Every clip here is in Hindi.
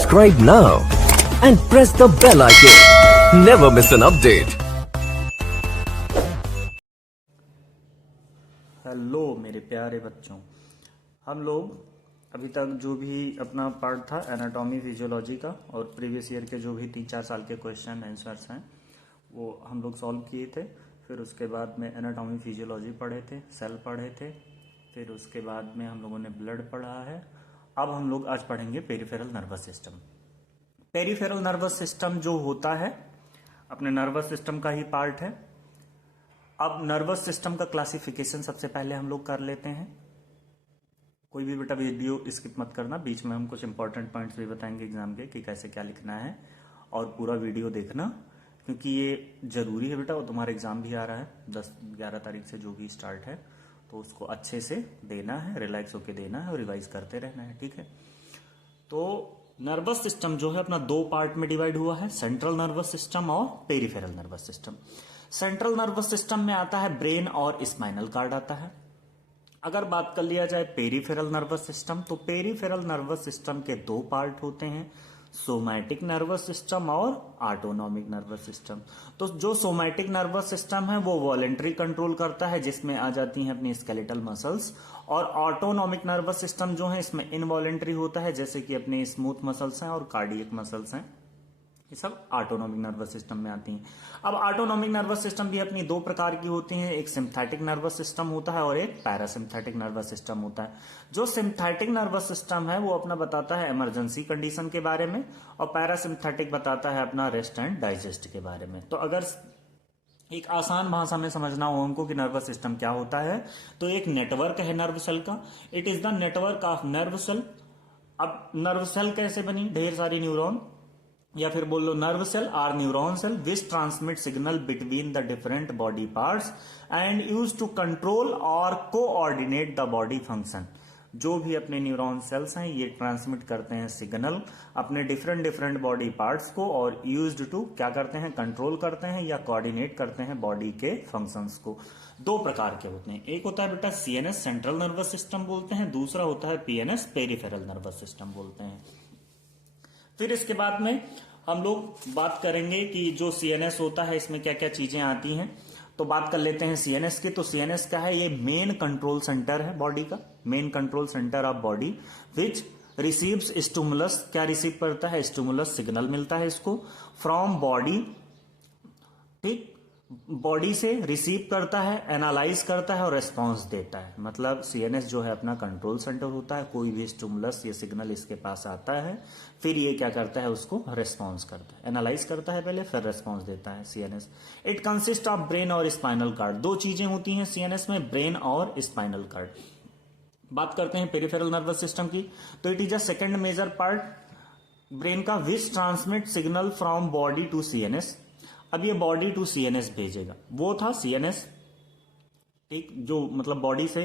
Subscribe now and press the bell icon. Never miss an update. Hello मेरे प्यारे बच्चों, हम लोग अभी तक जो भी अपना पार्ट था एनाटॉमी फिजियोलॉजी का और प्रीवियस ईयर के जो भी 3-4 साल के क्वेश्चन आंसर्स हैं वो हम लोग सॉल्व किए थे। फिर उसके बाद में एनाटॉमी फिजियोलॉजी पढ़े थे, सेल पढ़े थे, फिर उसके बाद में हम लोगों ने ब्लड पढ़ा है। अब हम लोग आज पढ़ेंगे peripheral nervous system. Peripheral nervous system जो होता है अपने नर्वस सिस्टम का ही पार्ट है। अब नर्वस सिस्टम का क्लासिफिकेशन सबसे पहले हम लोग कर लेते हैं। कोई भी बेटा वीडियो स्किप मत करना, बीच में हम कुछ इंपॉर्टेंट पॉइंट्स भी बताएंगे एग्जाम के कि कैसे क्या लिखना है, और पूरा वीडियो देखना क्योंकि ये जरूरी है बेटा। और तुम्हारा एग्जाम भी आ रहा है 10-11 तारीख से जो भी स्टार्ट है, तो उसको अच्छे से देना है, रिलैक्स होके देना है और रिवाइज करते रहना है, ठीक है। तो नर्वस सिस्टम जो है अपना 2 पार्ट में डिवाइड हुआ है, सेंट्रल नर्वस सिस्टम और peripheral nervous system. Central nervous system में आता है ब्रेन और स्पाइनल कार्ड आता है। अगर बात कर लिया जाए पेरिफेरल नर्वस सिस्टम, तो पेरिफेरल नर्वस सिस्टम के 2 पार्ट होते हैं, सोमैटिक नर्वस सिस्टम और ऑटोनॉमिक नर्वस सिस्टम। तो जो सोमैटिक नर्वस सिस्टम है वो वॉलेंट्री कंट्रोल करता है, जिसमें आ जाती हैं अपनी स्केलेटल मसल्स, और ऑटोनॉमिक नर्वस सिस्टम जो है इसमें इनवॉलेंट्री होता है, जैसे कि अपने स्मूथ मसल्स हैं और कार्डियक मसल्स हैं, ये सब ऑटोनॉमिक नर्वस सिस्टम में आती हैं। अब ऑटोनॉमिक नर्वस सिस्टम भी अपनी 2 प्रकार की होती हैं, एक सिंथेटिक नर्वस सिस्टम होता है और एक पैरासिम्पैथिक नर्वस सिस्टम होता है। जो सिंथेटिक नर्वस सिस्टम है वो अपना बताता है इमरजेंसी कंडीशन के बारे में, और पैरासिम्पैथिक बताता है अपना रेस्ट एंड डाइजेस्ट के बारे में। तो अगर एक आसान भाषा में समझना हो हमको कि नर्वस सिस्टम क्या होता है, तो एक नेटवर्क है नर्व सेल का। It is the network of nerve cell. अब नर्व सेल कैसे बनी? ढेर सारी न्यूरॉन, या फिर बोल लो nerve cell or neuron cell which transmit signal between the different body parts and use to control और कोऑर्डिनेट द बॉडी फंक्शन। जो भी अपने न्यूरॉन सेल्स हैं ये ट्रांसमिट करते हैं सिग्नल अपने डिफरेंट बॉडी पार्ट्स को, और यूज्ड टू क्या करते हैं? कंट्रोल करते हैं या कोऑर्डिनेट करते हैं बॉडी के फंक्शंस को। 2 प्रकार के होते हैं, एक होता है बेटा सीएनएस सेंट्रल नर्वस सिस्टम बोलते हैं, दूसरा होता है पीएनएस पेरिफेरल नर्वस सिस्टम बोलते हैं। फिर इसके बाद में हम लोग बात करेंगे कि जो सीएनएस होता है इसमें क्या क्या चीजें आती हैं। तो बात कर लेते हैं सीएनएस की। तो सीएनएस क्या है? ये मेन कंट्रोल सेंटर है बॉडी का, main control centre of body which receives stimulus. क्या रिसीव करता है? स्टिमुलस सिग्नल मिलता है इसको फ्रॉम बॉडी, ठीक, बॉडी से रिसीव करता है, एनालाइज करता है और रेस्पॉन्स देता है। मतलब सीएनएस जो है अपना कंट्रोल सेंटर होता है, कोई भी स्टिमुलस या सिग्नल इसके पास आता है, फिर ये क्या करता है? उसको रेस्पॉन्स करता है, एनालाइज करता है पहले, फिर रेस्पॉन्स देता है CNS. It consist of brain और स्पाइनल कार्ड। 2 चीजें होती हैं सीएनएस में, ब्रेन और स्पाइनल कार्ड। बात करते हैं पेरिफेरल नर्वस सिस्टम की, तो it is a second major part brain का which transmit signal from body to CNS. अब ये बॉडी टू सीएनएस भेजेगा, वो था सीएनएस, ठीक, जो मतलब बॉडी से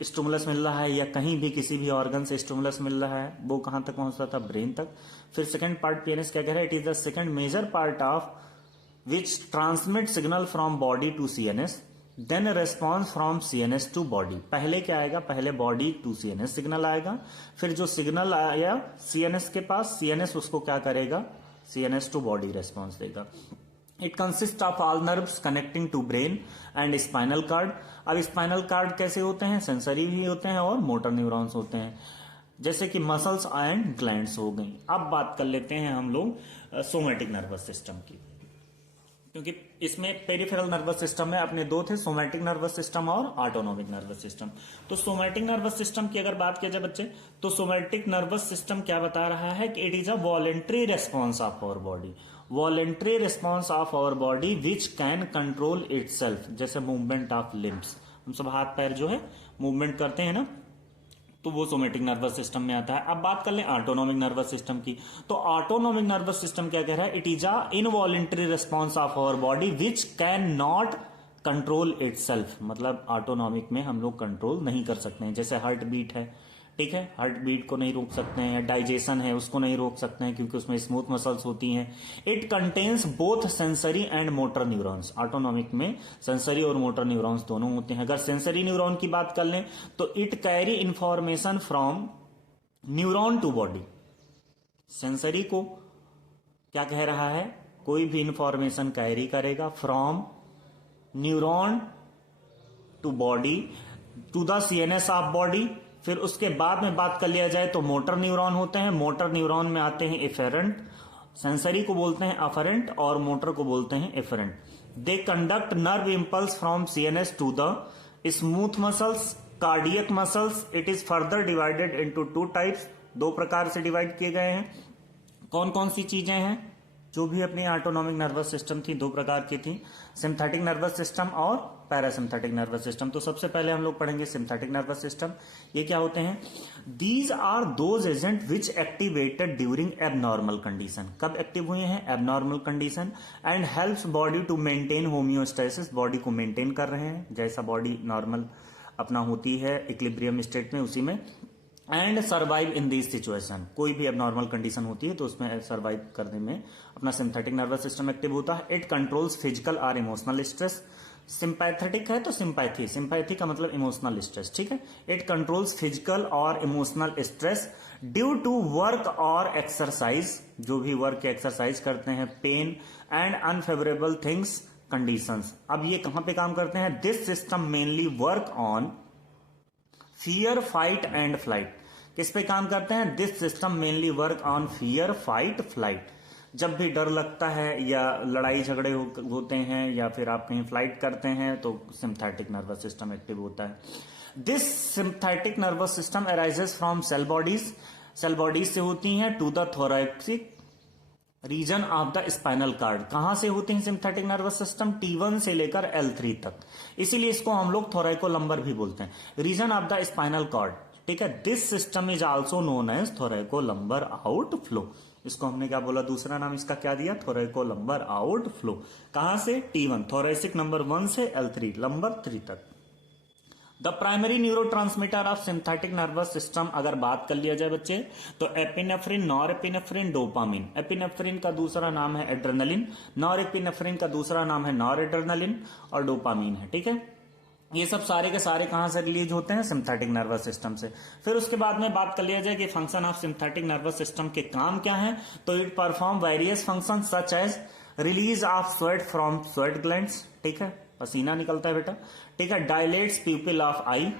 स्टिमुलस मिल रहा है या कहीं भी किसी भी ऑर्गन से स्टिमुलस मिल रहा है, वो कहां तक पहुंचता था? ब्रेन तक। फिर सेकंड पार्ट पीएनएस क्या कह रहा है? It is the second major part of which transmit signal from body to CNS then response from CNS to body. पहले क्या आएगा? पहले बॉडी टू सीएनएस सिग्नल आएगा, फिर जो सिग्नल आया सीएनएस के पास, सीएनएस उसको क्या करेगा? सीएनएस टू बॉडी रेस्पॉन्स देगा। It consist of all nerves connecting to brain and spinal cord. अब स्पाइनल कार्ड कैसे होते हैं? सेंसरी भी होते हैं और मोटर न्यूरॉन्स होते हैं, जैसे कि मसल्स एंड ग्लैंड्स हो गई। अब बात कर लेते हैं हम लोग सोमैटिक नर्वस सिस्टम की, क्योंकि इसमें पेरिफेरल नर्वस सिस्टम में अपने 2 थे, सोमैटिक नर्वस सिस्टम और ऑटोनॉमिक नर्वस सिस्टम। तो सोमैटिक नर्वस सिस्टम की अगर बात किया जाए बच्चे, तो सोमैटिक नर्वस सिस्टम क्या बता रहा है कि it is a voluntary response of our body, voluntary response of our body which can control itself. जैसे मूवमेंट ऑफ लिम्स, हम सब हाथ पैर जो है मूवमेंट करते हैं ना, तो वो सोमैटिक नर्वस सिस्टम में आता है। अब बात कर लें ऑटोनॉमिक नर्वस सिस्टम की, तो ऑटोनॉमिक नर्वस सिस्टम क्या कह रहा है? It is a involuntary response of our body which can not control itself. मतलब ऑटोनॉमिक में हम लोग कंट्रोल नहीं कर सकते हैं, जैसे हार्ट बीट है, ठीक है, हार्ट बीट को नहीं रोक सकते हैं, डाइजेशन है उसको नहीं रोक सकते हैं क्योंकि उसमें स्मूथ मसल्स होती हैं। It contains both sensory and motor neurons. Autonomic में सेंसरी और मोटर न्यूरॉन्स दोनों होते हैं। अगर सेंसरी न्यूरॉन की बात कर लें तो it carry information from neuron to body, sensory को क्या कह रहा है, कोई भी इंफॉर्मेशन कैरी करेगा from neuron to body to the CNS of body. फिर उसके बाद में बात कर लिया जाए तो मोटर न्यूरॉन होते हैं, मोटर न्यूरॉन में आते हैं एफेरेंट, सेंसरी को बोलते हैं अफरेंट और मोटर को बोलते हैं efferent. They conduct nerve impulse from CNS to the smooth muscles, cardiac muscles. It is further divided into two types, दो प्रकार से डिवाइड किए गए हैं। कौन कौन सी चीजें हैं, जो भी अपनी ऑटोनॉमिक नर्वस सिस्टम थी दो प्रकार की थी, सिंथेटिक नर्वस सिस्टम और पैरासिम्पैथिक नर्वस सिस्टम। तो सबसे पहले हम लोग पढ़ेंगे सिंथेटिक नर्वस सिस्टम। ये क्या होते हैं, these are those agent which activated during abnormal condition. कब एक्टिव हुए हैं, abnormal condition, and helps body to maintain homeostasis, body को मेंटेन कर रहे हैं जैसा बॉडी नॉर्मल अपना होती है इक्विलिब्रियम स्टेट में उसी में, and survive in this situation. कोई भी एबनॉर्मल कंडीशन होती है तो उसमें सर्वाइव करने में अपना सिंथेटिक नर्वस सिस्टम एक्टिव होता है। इट कंट्रोल्स फिजिकल और इमोशनल स्ट्रेस। सिंपैथेटिक है तो सिंपैथी, सिंपैथी का मतलब इमोशनल स्ट्रेस, ठीक है। इट कंट्रोल्स फिजिकल और emotional stress due to work और एक्सरसाइज, जो भी वर्क या एक्सरसाइज करते हैं, pain and unfavourable things conditions. अब ये कहां पे काम करते हैं, this system mainly work on fear fight and flight. किस पे काम करते हैं, this system mainly work on fear fight flight. जब भी डर लगता है या लड़ाई झगड़े होते हैं या फिर आप कहीं फ्लाइट करते हैं तो सिंथेटिक नर्वस सिस्टम एक्टिव होता है। This synthetic nervous system arises from cell bodies, cell bodies से होती हैं, to the thoracic region of the spinal cord. कहां से होती है सिंथेटिक नर्वस सिस्टम, T1 से लेकर L3 तक, इसीलिए इसको हम लोग थोरैकोलंबर भी बोलते हैं, region of the spinal cord, ठीक है। This system is also known as thoracolumbar outflow. इसको हमने क्या बोला, दूसरा नाम इसका क्या दिया, थोरैकोलंबर आउटफ्लो। कहां से, T1, थोरैसिक नंबर 1 से L3 नंबर 3 तक। The primary neurotransmitter of synthetic nervous system अगर बात कर लिया जाए बच्चे तो एपिनेफ्रिन, नॉरएपिनेफ्रिन, डोपामिन। एपिनेफ्रिन का दूसरा नाम है एड्रेनलिन, नॉरएपिनेफ्रिन का दूसरा नाम है नॉरएड्रेनलिन और डोपामिन है, ठीक है। ये सब सारे के सारे कहां से रिलीज होते हैं, सिंथेटिक नर्वस सिस्टम से। फिर उसके बाद में बात कर लिया जाए कि function of synthetic nervous system के काम क्या है, तो it perform various function such as release of sweat from sweat glands, ठीक है, पसीना निकलता है बेटा, ठीक है। डायलेट्स प्यूपिल ऑफ आई,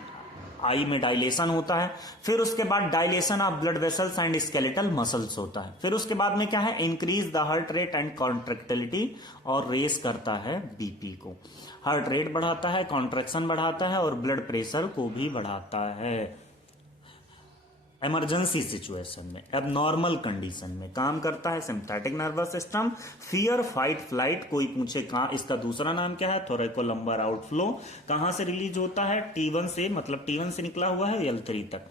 आई में डायलेशन होता है। फिर उसके बाद dilation of blood vessels and skeletal muscles होता है। फिर उसके बाद में क्या है, increase the heart rate and contractility, और रेस करता है बीपी को। हार्ट रेट बढ़ाता है, कॉन्ट्रेक्शन बढ़ाता है और ब्लड प्रेशर को भी बढ़ाता है। इमरजेंसी सिचुएशन में, एबनॉर्मल कंडीशन में काम करता है synthetic nervous system. Fear fight flight, कोई पूछे कहां, इसका दूसरा नाम क्या है, थोरैकोलंबर आउटफ्लो। कहां से रिलीज होता है, T1 से, मतलब T1 से निकला हुआ है L3 तक।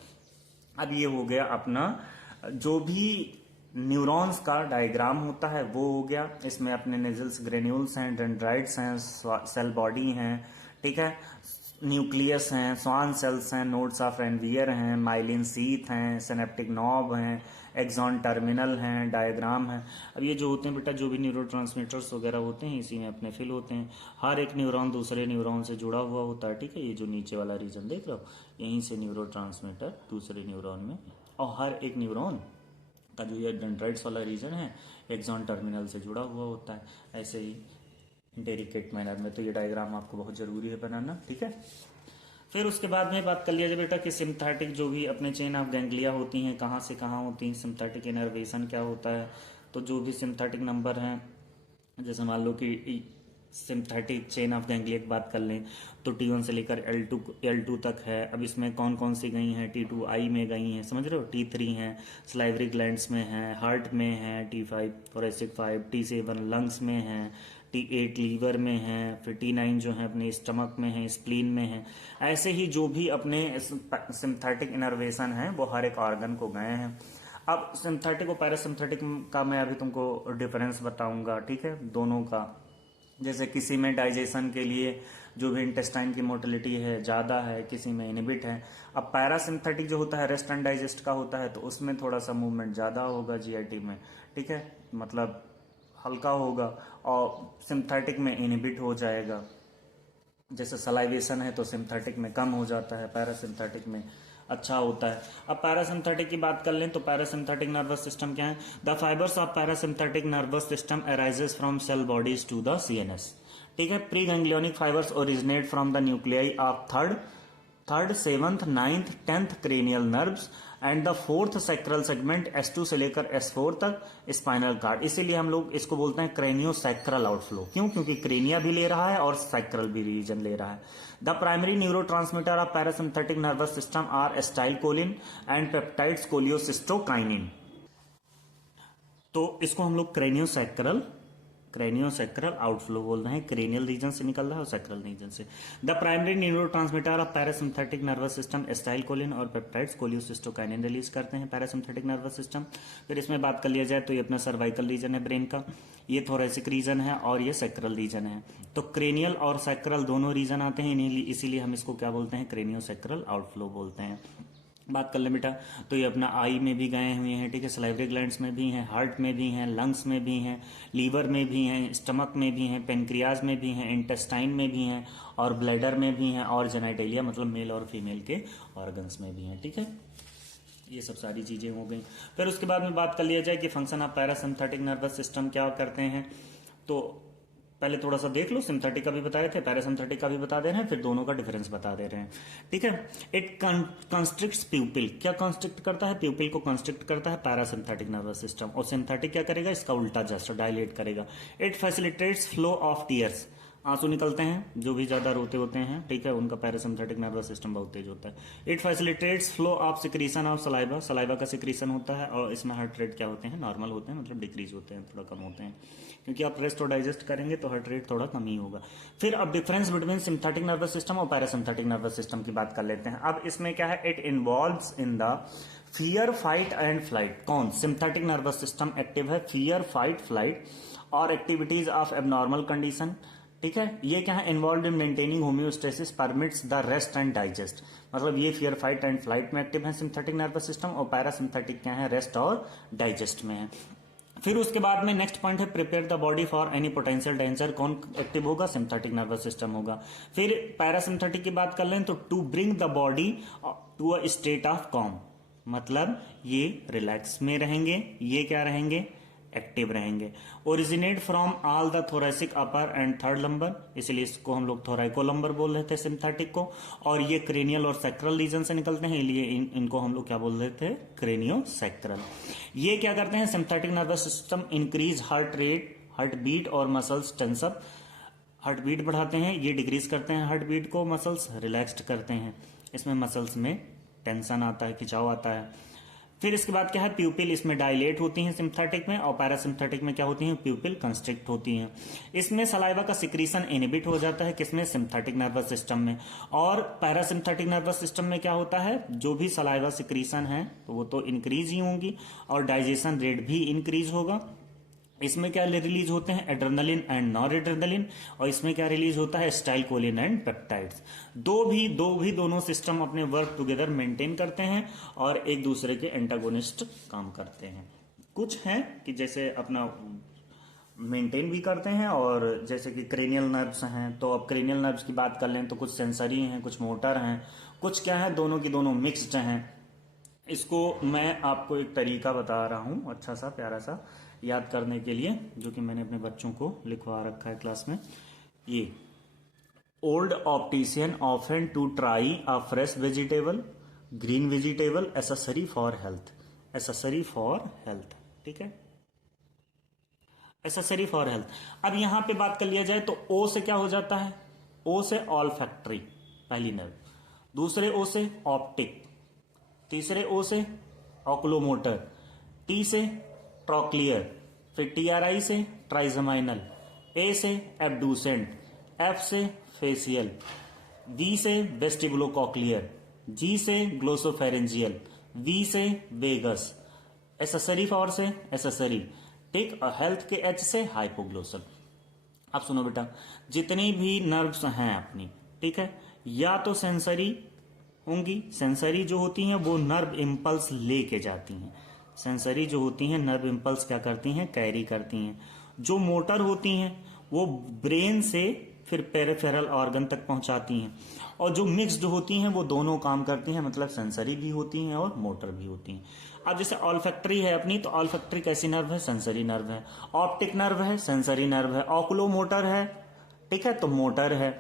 अब ये हो गया अपना जो भी न्यूरॉन्स का डायग्राम होता है वो हो गया। इसमें अपने नेजल्स ग्रेन्यूल्स हैं, डेंड्राइट्स हैं, सेल बॉडी हैं, ठीक है, न्यूक्लियस हैं, स्वान सेल्स हैं, नोड्स ऑफ रेनवियर हैं, माइलिन सीथ हैं, सिनेप्टिक नॉब हैं, एक्सॉन टर्मिनल हैं, डायग्राम है। अब ये जो होते हैं बेटा, जो भी न्यूरोट्रांसमीटर्स वगैरह होते हैं इसी में अपने फिल होते हैं। हर एक न्यूरॉन दूसरे न्यूरॉन से जुड़ा हुआ होता है, ठीक है। ये जो नीचे वाला रीजन देख रहे हो, यहीं से न्यूरोट्रांसमीटर दूसरे न्यूरॉन में, और हर एक न्यूरॉन का जो ये डेंड्राइट्स वाला रीजन है एक्सॉन टर्मिनल से जुड़ा हुआ होता है, ऐसे ही इंटेरिकेट मैनर में। तो ये डायग्राम आपको बहुत जरूरी है बनाना, ठीक है। फिर उसके बाद में बात कर लिया जाए बेटा कि सिंथेटिक जो भी अपने चेन ऑफ गैंग्लिया होती हैं कहाँ से कहाँ होती हैं, सिंथेटिक इनर्वेशन क्या होता है। तो जो भी सिंथेटिक नंबर हैं, जैसे मान लो कि सिंथेटिक चेन ऑफ गैंग्लिया की बात कर लें तो T1 से लेकर L2 तक है। अब इसमें कौन कौन सी गई हैं, T2 आई में गई हैं, समझ रहे हो, T3 हैं स्लाइवरी ग्लैंड्स में है, हार्ट में है, T5 थोरैसिक 5, T7 लंग्स में है, T8 लीवर में है, फिर T9 जो है अपने स्टमक में है, स्प्लीन में है। ऐसे ही जो भी अपने सिंथेटिक इनर्वेशन है वो हर एक ऑर्गन को गए हैं। अब सिंथेटिक और पैरासिम्पैथिक का मैं अभी तुमको डिफरेंस बताऊंगा, ठीक है, दोनों का। जैसे किसी में डाइजेशन के लिए जो भी इंटेस्टाइन की मोटिलिटी है ज़्यादा है, किसी में इनहिबिट है। अब पैरासिम्पैथिक जो होता है रेस्ट एंड डाइजेस्ट का होता है, तो उसमें थोड़ा सा मूवमेंट ज़्यादा होगा जीआईटी में, ठीक है, मतलब हल्का होगा, और सिंथेटिक में इनहिबिट हो जाएगा। जैसे सलाइवेशन है तो सिंथेटिक में कम हो जाता है, पैरासिम्पैथिक में अच्छा होता है। अब पैरासिम्पथेटिक की बात कर लें तो पैरासिम्पथेटिक नर्वस सिस्टम क्या है? The fibres of parasympathetic nervous system arises from cell bodies to the CNS. ठीक है, preganglionic fibres originate from the nuclei of third, seventh, ninth, 10th cranial nerves and the 4th sacral segment S2 से लेकर S4 तक स्पाइनल कार्ड। इसीलिए हम लोग इसको बोलते हैं क्रेनियोसैक्रल आउटफ्लो। क्यों? क्योंकि क्रेनिया भी ले रहा है और सैक्रल भी रीजन ले रहा है। The primary neurotransmitter of parasympathetic nervous system are acetylcholine and peptides cholecystokinin. तो इसको हम लोग क्रेनियोसैक्रल आउटफ्लो बोल रहे हैं। क्रेनियल रीजन से निकल रहा है और सैक्रल रीजन से। The primary neurotransmitter of parasympathetic nervous system acetylcholine और पेप्टाइड्स कोलियोसिस्टोकाइनिन रिलीज करते हैं पैरासिम्पथेटिक नर्वस सिस्टम। फिर इसमें बात कर लिया जाए तो ये अपना सर्वाइकल रीजन है ब्रेन का, ये थोरेसिक रीजन है और ये सैक्रल रीजन है। तो क्रेनियल और सैक्रल दोनों रीजन आते हैं, इसीलिए हम इसको क्या बोलते हैं? क्रेनियोसैक्रल आउटफ्लो बोलते हैं। बात कर ले बेटा तो ये अपना आई में भी गए हुए हैं, ठीक है, सलाइवरी ग्लैंड्स में भी हैं, हार्ट में भी हैं, लंग्स में भी हैं, लीवर में भी हैं, स्टमक में भी हैं, पेनक्रियाज में भी हैं, इंटेस्टाइन में भी हैं और ब्लैडर में भी हैं और जेनाइटेलिया मतलब मेल और फीमेल के ऑर्गन्स में भी हैं। ठीक है, ये सब सारी चीजें हो गई। फिर उसके बाद में बात कर लिया जाए कि function of parasympathetic nervous system क्या करते हैं। तो पहले थोड़ा सा देख लो, सिम्पथेटिक का भी बता रहे थे, पैरासिम्पथेटिक का भी बता दे रहे हैं, फिर दोनों का डिफरेंस बता दे रहे हैं। ठीक है, इट कंस्ट्रिक्ट्स प्यूपिल। क्या कंस्ट्रिक्ट करता है? प्यूपिल को कंस्ट्रिक्ट करता है पैरासिम्पथेटिक नर्वस सिस्टम। और सिम्पथेटिक क्या करेगा? इसका उल्टा, जस्ट डायलेट करेगा। It facilitates flow of tears. आंसू निकलते हैं, जो भी ज्यादा रोते होते हैं, ठीक है, उनका पैरासिम्पथेटिक नर्वस सिस्टम बहुत तेज होता है। It facilitates flow of secretion of saliva. Saliva का सिक्रीशन होता है और इसमें हार्ट रेट क्या होते हैं? नॉर्मल होते हैं, मतलब डिक्रीज होते हैं, थोड़ा कम होते हैं, क्योंकि आप रेस्ट और डाइजेस्ट करेंगे तो हार्ट रेट थोड़ा कम ही होगा। फिर अब difference between sympathetic nervous system और पैरासिम्पथेटिक नर्वस सिस्टम की बात कर लेते हैं। अब इसमें क्या है? It involves in the fear, fight and flight. कौन? सिम्पथेटिक नर्वस सिस्टम एक्टिव है फियर, फाइट, फ्लाइट और एक्टिविटीज ऑफ एबनॉर्मल कंडीशन। ठीक है, ये क्या है? Involve in maintaining homeostasis, permits the rest and digest. मतलब ये फियर, फाइट एंड फ्लाइट में एक्टिव है सिम्पथेटिक नर्वस सिस्टम और पैरासिम्पथेटिक क्या है? रेस्ट और डाइजेस्ट में है। फिर उसके बाद में नेक्स्ट पॉइंट है prepare the body for any potential danger. कौन एक्टिव होगा? सिम्पथेटिक नर्वस सिस्टम होगा। फिर पैरासिम्पथेटिक की बात कर लें तो to bring the body to a state of calm, मतलब ये रिलैक्स में रहेंगे, ये क्या रहेंगे? एक्टिव रहेंगे। Originate from all the thoracic upper and third lumbar, इसलिए इसको हम लोग थोरैकोलंबर बोल रहे थे सिम्पथेटिक को। और ये क्रेनियल और सैक्रल रीजन से निकलते हैं, इसलिए इनको हम लोग क्या बोल रहे थे? क्रेनियोसैक्रल। ये क्या करते हैं? Sympathetic nervous system increase heart rate, heart beat और मसल्स टेंसअप। हार्ट बीट बढ़ाते हैं, ये डिक्रीज करते हैं हार्ट बीट को, मसल्स रिलैक्स्ड करते हैं। इसमें मसल्स में टेंशन आता है, खिंचाव आता है। फिर इसके बाद क्या है? प्यूपिल इसमें डायलेट होती हैं सिम्पथेटिक में और पैरासिम्पथेटिक में क्या होती हैं? प्यूपिल कंस्ट्रिक्ट होती हैं। इसमें सलाइवा का सिक्रीशन इनहिबिट हो जाता है, किसमें? सिम्पथेटिक नर्वस सिस्टम में। और पैरासिम्पथेटिक नर्वस सिस्टम में क्या होता है? जो भी सलाइवा सिक्रीशन है तो वो तो इंक्रीज ही होंगी और डाइजेशन रेट भी इंक्रीज होगा। इसमें क्या रिलीज होते हैं? Adrenaline and nor adrenaline. और इसमें क्या रिलीज होता है? Acetylcholine and peptides. दोनों सिस्टम अपने वर्क टुगेदर मेंटेन करते हैं और एक दूसरे के एंटागोनिस्ट काम करते हैं। कुछ हैं कि जैसे अपना मेंटेन भी करते हैं, और जैसे कि क्रेनियल नर्व्स हैं, तो अब क्रेनियल नर्व्स की बात कर लें तो कुछ सेंसरी हैं, कुछ मोटर हैं, कुछ क्या है? दोनों की दोनों मिक्स्ड हैं। इसको मैं आपको एक तरीका बता रहा हूं, अच्छा सा प्यारा सा याद करने के लिए, जो कि मैंने अपने बच्चों को लिखवा रखा है क्लास में। ये old optician often to try a fresh vegetable, green vegetable accessory for health. Accessory for health, ठीक है, एसेसरी फॉर हेल्थ। अब यहां पे बात कर लिया जाए तो ओ से क्या हो जाता है? ओ से ऑल फैक्ट्री, पहली नर्व। दूसरे ओ से ऑप्टिक, तीसरे ओ से ऑक्लोमोटर, टी से ट्रॉक्लियर, फिर टीआरआई से ट्राइजमाइनल, ए से एब्डूसेंट, एफ से फेसियल, वी से वेस्टिबुलोकॉक्लियर, जी से ग्लोसोफेरेंजियल, वी से वेगस, एसेसरी फॉर से एसेसरी, ठीक, हेल्थ के एच से हाइपोग्लोसल। अब सुनो बेटा, जितनी भी नर्व्स हैं अपनी, ठीक है, या तो सेंसरी होंगी, सेंसरी जो होती हैं वो नर्व इंपल्स लेके जाती हैं। सेंसरी जो होती हैं नर्व इंपल्स क्या करती हैं? कैरी करती हैं। जो मोटर होती हैं वो ब्रेन से फिर पेरिफेरल ऑर्गन तक पहुंचाती हैं। और जो मिक्स्ड होती हैं वो दोनों काम करती हैं, मतलब सेंसरी भी होती हैं और मोटर भी होती हैं। अब जैसे ऑल्फैक्टरी है अपनी, तो ऑल्फैक्टरी कैसी नर्व है? सेंसरी नर्व है। ऑप्टिक नर्व है, सेंसरी नर्व है। ऑकुलोमोटर है, ठीक है, तो मोटर है।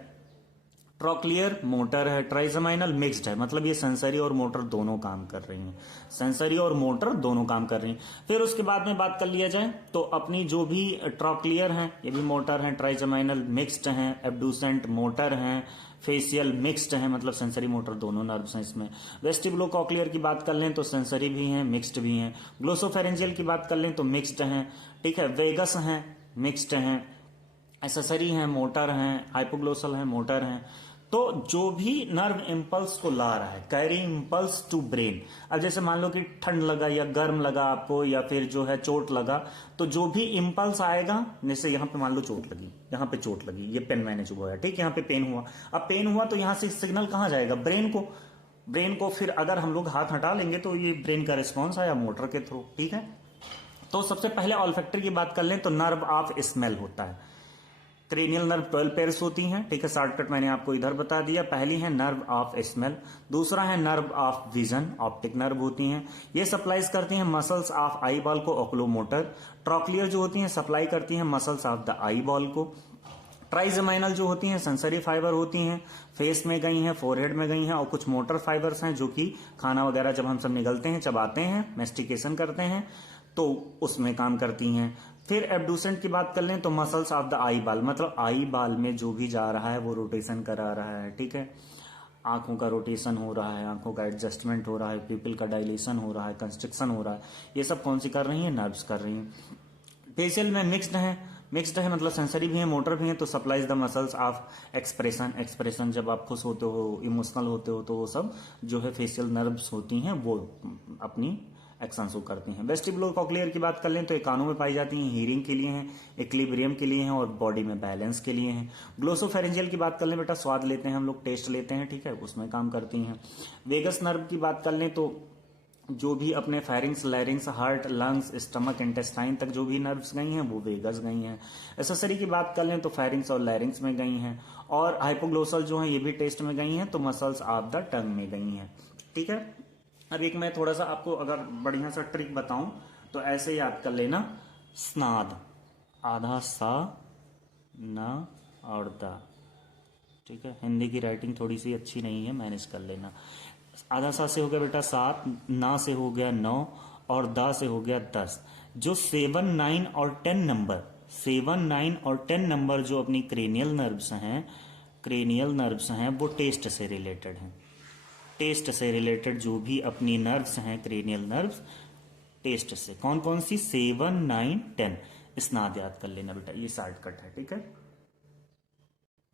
ट्रॉक्लियर मोटर है। ट्राइजेमाइनल मिक्स्ड है, मतलब ये सेंसरी और मोटर दोनों काम कर रही हैं। सेंसरी और मोटर दोनों काम कर रही हैं। फिर उसके बाद में बात कर लिया जाए तो अपनी जो भी ट्रॉक्लियर हैं ये भी मोटर हैं, ट्राइजेमाइनल मिक्स्ड हैं, एब्डुसेंट मोटर हैं, फेशियल मिक्स्ड है, मतलब सेंसरी मोटर दोनों नर्व्स हैं इसमें। वेस्टिबुलोकॉक्लियर की बात कर लें तो सेंसरी भी हैं, मिक्स्ड भी हैं। ग्लोसोफेरेंजियल की बात कर लें तो मिक्स्ड हैं, ठीक है। वेगस हैं, मिक्स्ड हैं। एसेसरी हैं, मोटर हैं। हाइपोग्लोसल हैं, मोटर हैं। तो जो भी नर्व इंपल्स को ला रहा है, कैरी इंपल्स टू ब्रेन। अब जैसे मान लो कि ठंड लगा या गर्म लगा आपको, या फिर जो है चोट लगा, तो जो भी इंपल्स आएगा, जैसे यहां पे मान लो चोट लगी, यहां पे चोट लगी, ये पेन मैंने चुभाया, ठीक, यहां पे पेन हुआ। अब पेन हुआ तो यहां से सिग्नल कहां जाएगा? ब्रेन को। ब्रेन को फिर अगर हम लोग हाथ हटा लेंगे तो ये ब्रेन का रिस्पॉन्स आया मोटर के थ्रू, ठीक है। तो सबसे पहले ऑल्फैक्टरी की बात कर लें तो नर्व ऑफ स्मेल होता है। क्रेनियल नर्व 12 पेयर्स होती हैं, ठीक है, शॉर्टकट मैंने आपको इधर बता दिया। पहली है नर्व ऑफ स्मेल, दूसरा है nerve of vision, optic nerve होती हैं। ये सप्लाईज करती हैं मसल्स ऑफ आई बॉल को, ओकुलोमोटर। ट्रॉक्लियर जो होती हैं सप्लाई करती हैं muscles of the eye ball को। ट्राइजेमाइनल जो होती हैं सेंसरी फाइबर होती हैं, फेस में गई हैं, फोरहेड में गई हैं, और कुछ मोटर फाइबर्स हैं जो कि खाना वगैरह जब हम सब निगलते हैं, चबाते हैं, मेस्टिकेशन करते हैं, तो उसमें काम करती हैं। फिर एब्डुसेंट की बात कर लें तो मसल्स ऑफ द आई बाल, मतलब आई बाल में जो भी जा रहा है वो रोटेशन करा रहा है, ठीक है। आंखों का रोटेशन हो रहा है, आंखों का एडजस्टमेंट हो रहा है, पिपल का डायलेशन हो रहा है, कंस्ट्रिक्शन हो रहा है, ये सब कौन सी कर रही है? नर्व्स कर रही हैं। फेशियल में मिक्स्ड है, मिक्स्ड है मतलब सेंसरी भी है, मोटर भी है, तो supplies the muscles of expression. Expression जब आप खुश होते हो, इमोशनल होते हो, तो वो सब जो है फेशियल नर्व्स होती हैं वो अपनी एक्शन शो करती हैं। वेस्टिबुलोकॉक्लियर की बात कर लें तो ये कानों में पाई जाती हैं, हीयरिंग के लिए हैं, इक्विलिब्रियम के लिए हैं, और बॉडी में बैलेंस के लिए हैं। ग्लोसोफेरेंजियल की बात कर लें, बेटा स्वाद लेते हैं हम लोग, टेस्ट लेते हैं, ठीक है, उसमें काम करती हैं। वेगस नर्व की बात कर लें तो जो भी अपने pharynx, लैरिंग्स, heart, lungs, stomach, intestine तक जो भी नर्व्स गई हैं वो वेगस गई हैं। एसेसरी की बात कर लें तो फेरिंग्स और लैरिंग्स में गई हैं, और हाइपोग्लोसल जो हैं ये भी टेस्ट में गई हैं, तो मसल्स ऑफ द टंग में गई हैं, ठीक है। अब एक मैं थोड़ा सा आपको अगर बढ़िया सा ट्रिक बताऊं तो ऐसे याद कर लेना, स्नाद, आधा सा, न और दा, ठीक है। हिंदी की राइटिंग थोड़ी सी अच्छी नहीं है, मैनेज कर लेना। आधा सा से हो गया बेटा 7, ना से हो गया 9, और दा से हो गया 10। जो 7, 9 और 10 नंबर, 7, 9 और 10 नंबर जो अपनी क्रेनियल नर्व्स हैं, क्रेनियल नर्व्स हैं, वो टेस्ट से रिलेटेड हैं। टेस्ट से रिलेटेड जो भी अपनी नर्व्स हैं, क्रेनियल नर्व्स, टेस्ट से कौन कौन सी? 7, 9, 10। स्नाद याद कर लेना बेटा, ये शॉर्टकट है, ठीक है,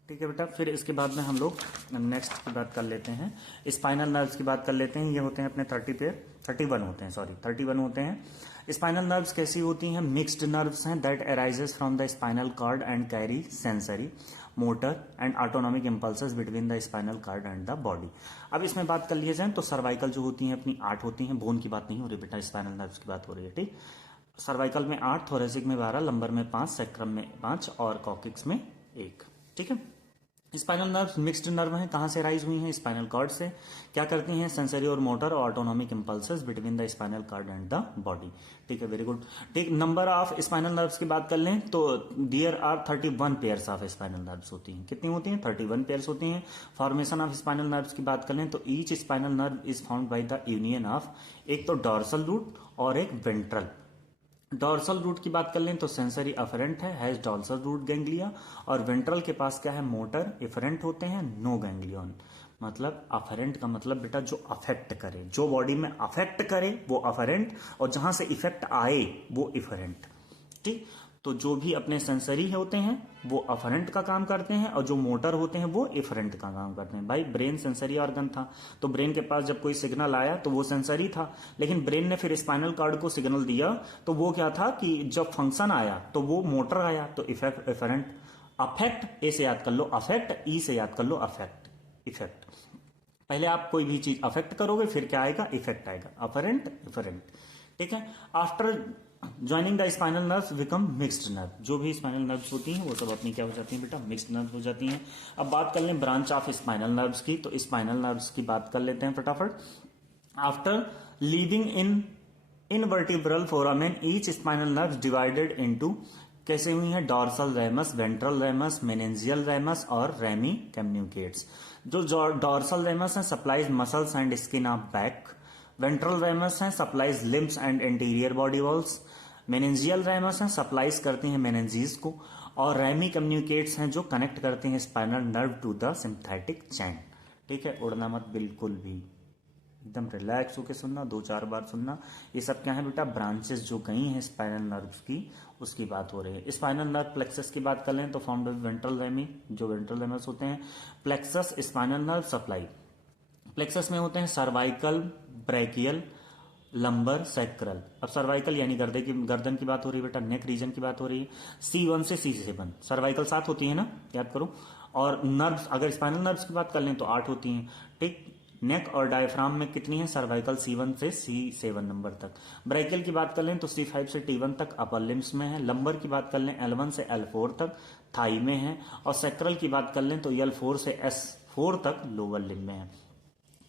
ठीक है बेटा। फिर इसके बाद में हम लोग नेक्स्ट की बात कर लेते हैं, स्पाइनल नर्व्स की बात कर लेते हैं। ये होते हैं अपने 30 पेयर, 31 होते हैं, सॉरी 31 होते हैं। स्पाइनल नर्व्स कैसी होती हैं? मिक्स्ड नर्व्स हैं that arises from the spinal cord and carry sensory, motor and autonomic impulses between the spinal cord and the body. अब इसमें बात कर लिया जाए तो सर्वाइकल जो होती हैं अपनी 8 होती हैं, बोन की बात नहीं हो रही बेटा, स्पाइनल नर्व्स की बात हो रही है, ठीक। सर्वाइकल में 8, थोरेसिक में 12, लंबर में 5, सैक्रम में 5 और कॉकिक्स में 1, ठीक है। स्पाइनल नर्व्स मिक्स्ड नर्व हैं, कहां से राइज हुई हैं? स्पाइनल कॉर्ड से। क्या करती हैं? सेंसरी और मोटर और autonomic impulses between the spinal cord and the body, ठीक है, वेरी गुड, ठीक। नंबर ऑफ स्पाइनल नर्व्स की बात कर लें तो there are 31 pairs of spinal nerves होती हैं। कितनी होती हैं? 31 पेयर्स होती हैं। फॉर्मेशन ऑफ स्पाइनल नर्व्स की बात कर लें तो each spinal nerve is found by the union of एक तो डॉर्सल रूट और एक वेंट्रल। डॉर्सल रूट की बात कर लें तो सेंसरी अफरेंट है, हैज डॉर्सल रूट गैंग्लिया, और वेंट्रल के पास क्या है? मोटर इफरेंट होते हैं, नो गैंग्लियन। मतलब अफरेंट का मतलब बेटा जो अफेक्ट करे, जो बॉडी में अफेक्ट करे वो अफरेंट, और जहां से इफेक्ट आए वो इफरेंट, ठीक। तो जो भी अपने सेंसरी होते हैं वो अफरेंट का काम करते हैं, और जो मोटर होते हैं वो इफरेंट का काम करते हैं। भाई ब्रेन सेंसरी ऑर्गन था, तो ब्रेन के पास जब कोई सिग्नल आया तो वो सेंसरी था, लेकिन ब्रेन ने फिर स्पाइनल कॉर्ड को सिग्नल दिया तो वो क्या था कि जब फंक्शन आया तो वो मोटर आया, तो इफेक्ट इफरेंट। अफेक्ट ए से याद कर लो अफेक्ट, ई से याद कर लो अफेक्ट, इफेक्ट। पहले आप कोई भी चीज अफेक्ट करोगे फिर क्या आएगा? इफेक्ट आएगा, अफरेंट इफरेंट, ठीक है। After joining the spinal nerves become mixed nerve. जो भी स्पाइनल नर्व्स होती हैं वो सब अपनी क्या हो जाती हैं बेटा, मिक्स्ड नर्व्स हो जाती हैं। अब बात कर लें ब्रांच ऑफ स्पाइनल नर्व्स की, तो स्पाइनल नर्व्स की बात कर लेते हैं फटाफट। After leaving in vertebral foramen each spinal nerve divided into कैसे हुई है, dorsal ramus, ventral ramus, meningeal ramus और रेमी कम्युनिकेट्स। जो डॉर्सल रेमस है supplies muscles and skin of back, ventral ramus है supplies limbs and interior body walls, meningeal ramus है सप्लाइज करती हैं मेनेंजीज को, और रेमी कम्युनिकेट्स हैं जो कनेक्ट करते हैं spinal nerve to the synthetic chain. ठीक है, उड़ना मत बिल्कुल भी, एकदम रिलैक्स होकर सुनना, 2-4 बार सुनना। ये सब क्या है बेटा, ब्रांचेस जो गई हैं स्पाइनल नर्व्स की उसकी बात हो रही है। स्पाइनल नर्व प्लेक्सस की बात कर लें तो फॉर्म्ड बाय वेंट्रल रेमी, जो वेंट्रल रेमस होते हैं। Plexus spinal nerve supply, plexus में होते हैं सर्वाइकल, ब्रैकियल, लंबर, सैक्रल। अब सर्वाइकल यानी गर्दन की बात हो रही है बेटा, नेक रीजन की बात हो रही है। C1 से C7 सर्वाइकल 7 होती है ना, याद करो। और नर्व्स अगर स्पाइनल नर्व्स की बात कर लें तो 8 होती हैं। ठीक, नेक और डायफ्राम में कितनी है, सर्वाइकल C1 से C7 नंबर तक। ब्रैकियल की बात कर लें तो C5 से T1 तक अपर लिम्स में है। लंबर की बात कर लें L1 से L4 तक थाई में है। और सैक्रल की बात कर लें तो L4 से S4 तक लोअर लिम्ब में है।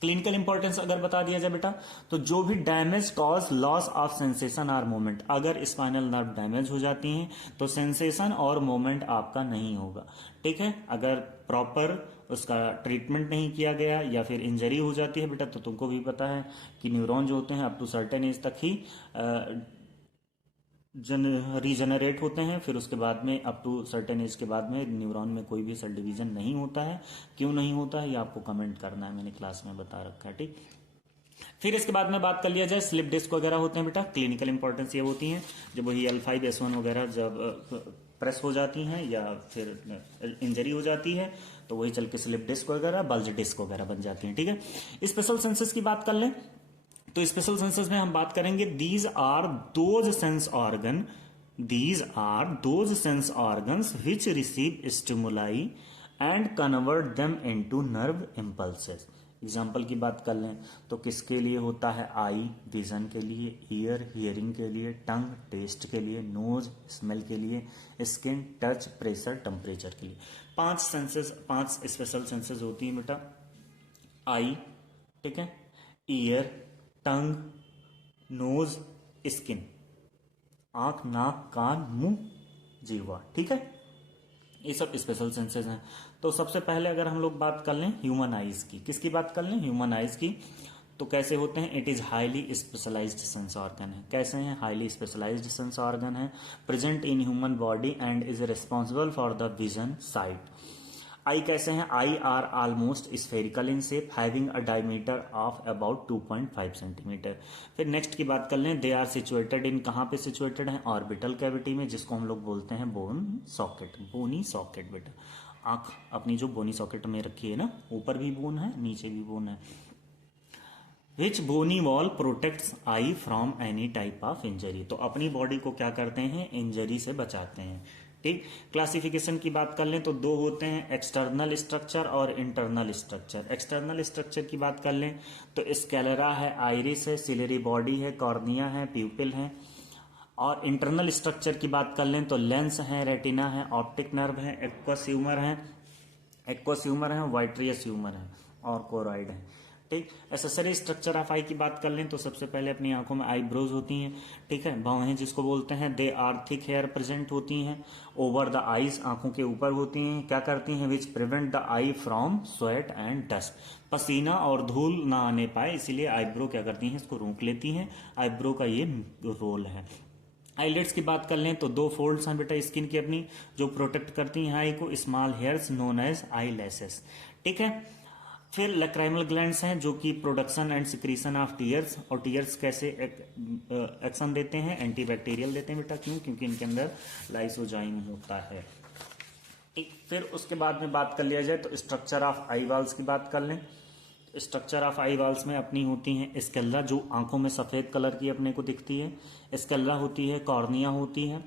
क्लिनिकल इंपॉर्टेंस अगर बता दिया जाए बेटा, तो जो भी damage cause loss of sensation और मोमेंट, अगर स्पाइनल नर्व डैमेज हो जाती हैं तो सेंसेशन और मोमेंट आपका नहीं होगा। ठीक है, अगर प्रॉपर उसका ट्रीटमेंट नहीं किया गया या फिर इंजरी हो जाती है बेटा, तो तुमको भी पता है कि न्यूरॉन जो होते हैं अप टू सर्टेन एज तक ही रीजनरेट होते हैं, फिर उसके बाद में अप टू सर्टेन एज के बाद में न्यूरॉन में कोई भी सेल डिवीजन नहीं होता है। क्यों नहीं होता है ये आपको कमेंट करना है, मैंने क्लास में बता रखा है। ठीक, फिर इसके बाद में बात कर लिया जाए स्लिप डिस्क वगैरह होते हैं बेटा। क्लिनिकल इंपॉर्टेंस ये होती हैं जब वही L5S1 वगैरह जब प्रेस हो जाती हैं या फिर इंजरी हो जाती है तो वही चल के स्लिप डिस्क वगैरह, बल्ज डिस्क वगैरह बन जाती हैं। ठीक है, स्पेशल सेंसेस की बात कर लें तो स्पेशल सेंसेस में हम बात करेंगे these are those sense organs which receive stimuli and convert them into nerve impulses. Example की बात कर लें तो किसके लिए होता है, आई विजन के लिए, ईयर हियरिंग के लिए, टंग टेस्ट के लिए, नोज स्मेल के लिए, स्किन टच प्रेशर टेम्परेचर के लिए। 5 स्पेशल सेंसेस होती हैं बेटा, आई, ठीक है, ईयर, टंग, नोज, स्किन, आंख, नाक, कान, मुंह, जीवा। ठीक है, ये सब स्पेशल सेंसेस हैं। तो सबसे पहले अगर हम लोग बात कर लें ह्यूमन आइज की, किसकी बात कर लें, ह्यूमन आइज की, तो कैसे होते हैं, it is highly specialised sense organ है। कैसे हैं, हाईली स्पेशलाइज्ड सेंस ऑर्गन है, present in human body and is responsible for the vision sight. Eye कैसे हैं, eye are almost spherical in shape having a diameter of about 2.5 centimetre. फिर नेक्स्ट की बात कर लें, दे आर सिचुएटेड इन, कहां पे सिचुएटेड हैं, ऑर्बिटल कैविटी में, जिसको हम लोग बोलते हैं बोन सॉकेट, बोनी सॉकेट बेटा। आंख अपनी जो बोनी सॉकेट में रखी है ना, ऊपर भी बोन है नीचे भी बोन है। Which bony wall protects eye from any type of injury, तो अपनी बॉडी को क्या करते हैं, इंजरी से बचाते हैं। ठीक, क्लासिफिकेशन की बात कर लें तो 2 होते हैं, एक्सटर्नल स्ट्रक्चर और इंटरनल स्ट्रक्चर। एक्सटर्नल स्ट्रक्चर की बात कर लें तो स्केलेरा है, आइरिस है, सिलेरी बॉडी है, कॉर्निया है, प्यूपिल है। और इंटरनल स्ट्रक्चर की बात कर लें तो लेंस है, रेटिना है, ऑप्टिक नर्व है, एक्वस ह्यूमर है, वाइट्रियस ह्यूमर है और कोरॉइड है। ठीक, एसेसरी स्ट्रक्चर ऑफ आई की बात कर लें तो सबसे पहले अपनी आंखों में आईब्रोज होती हैं। ठीक है, भौहें जिसको बोलते हैं, they are thick hair present होती हैं ओवर द आईज, आंखों के ऊपर होती हैं। क्या करती हैं, which prevent the I from sweat and dust, पसीना और धूल ना आने पाए इसलिए आईब्रो क्या करती हैं, इसको रोक लेती हैं। आईब्रो का ये रोल है। आईलेट्स की बात कर लें तो 2 फोल्ड्स हैं बेटा स्किन की अपनी, जो प्रोटेक्ट करती हैं आई को, small hairs known as eyelashes. ठीक है, फिर लैक्राइमल ग्लैंड्स हैं जो कि production and secretion of tears, और टीयर्स कैसे एक्शन देते हैं, एंटीबैक्टीरियल देते हैं बेटा। क्यों, क्योंकि इनके अंदर लाइसोजाइम होता है। एक फिर उसके बाद में बात कर लिया जाए तो स्ट्रक्चर ऑफ आई वाल्स की बात कर लें। स्ट्रक्चर ऑफ आई वाल्स में अपनी होती हैं स्केल्ला, जो आंखों में सफेद कलर की अपने को दिखती है, स्केल्ला होती है, कॉर्निया होती है,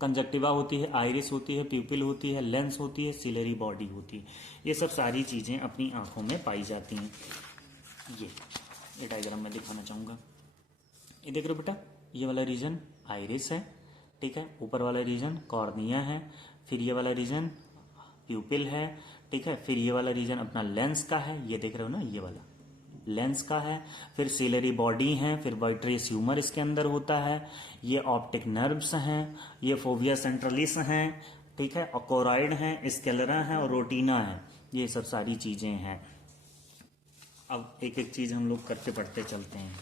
कंजक्टिवा होती है, आइरिस होती है, प्यूपिल होती है, लेंस होती है, सिलेरी बॉडी होती है। ये सब सारी चीजें अपनी आंखों में पाई जाती हैं। ये डायग्राम में दिखाना चाहूंगा, ये देख रहे हो बेटा, ये वाला रीजन आइरिस है, ठीक है। ऊपर वाला रीजन कॉर्निया है, फिर ये वाला रीजन प्यूपिल है, ठीक है। फिर ये वाला रीजन अपना लेंस का है, ये देख रहे हो ना, ये वाला लेंस का है। फिर सिलरी बॉडी है, फिर वाइट्रियस ह्यूमर इसके अंदर होता है, ये ऑप्टिक नर्व्स हैं, ये फोविया सेंट्रलिस हैं, ठीक है। और कोराइड है, स्केलरा है और रोटीना है, ये सब सारी चीजें हैं। अब एक एक चीज हम लोग करके पढ़ते चलते हैं।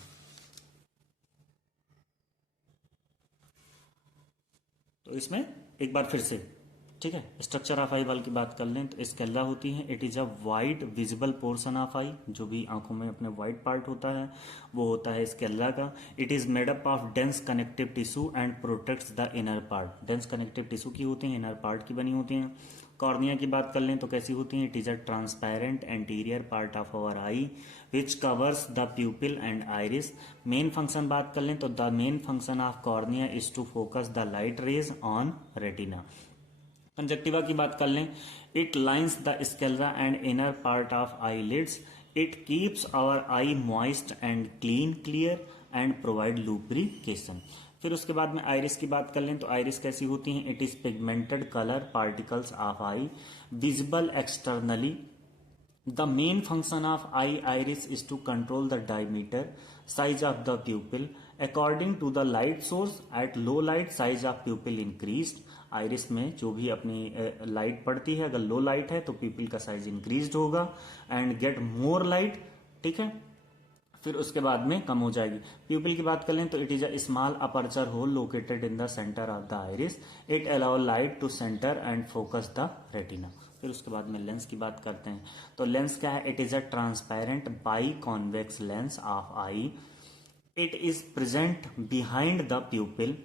तो इसमें एक बार फिर से, ठीक है, स्ट्रक्चर ऑफ आई वाल की बात कर लें तो स्केल्ला होती है, it is a white visible portion of eye, जो भी आंखों में अपने वाइट पार्ट होता है वो होता है स्केल्ला का। It is made up of dense connective tissue and protects the inner part, dense connective tissue की होती हैं, इनर पार्ट की बनी होती हैं। कॉर्निया की बात कर लें तो कैसी होती है, it is a transparent anterior part of our eye which covers the pupil and iris. Main function बात कर लें तो the main function of cornea is to focus the light rays on retina. Conjunctiva की बात कर लें, it lines the sclera and inner part of eyelids, it keeps our eye moist and clean clear and provide lubrication. फिर उसके बाद में आइरिस की बात कर लें तो आइरिस कैसी होती हैं, it is pigmented colour particles of I visible externally. The main function of eye iris is to control the diameter, size of the pupil according to the light source. At low light, size of pupil increased. Iris में जो भी अपनी लाइट पड़ती है, अगर लो लाइट है तो प्यूपिल का साइज इंक्रीज होगा एंड गेट मोर लाइट, ठीक है। फिर उसके बाद में कम हो जाएगी। प्यूपिल की बात कर लें तो it is a small aperture hole located in the centre of the iris, it allow light to centre and focus the retina. फिर उसके बाद में लेंस की बात करते हैं तो लेंस क्या है, it is a transparent biconvex lens of eye, it is present behind the pupil,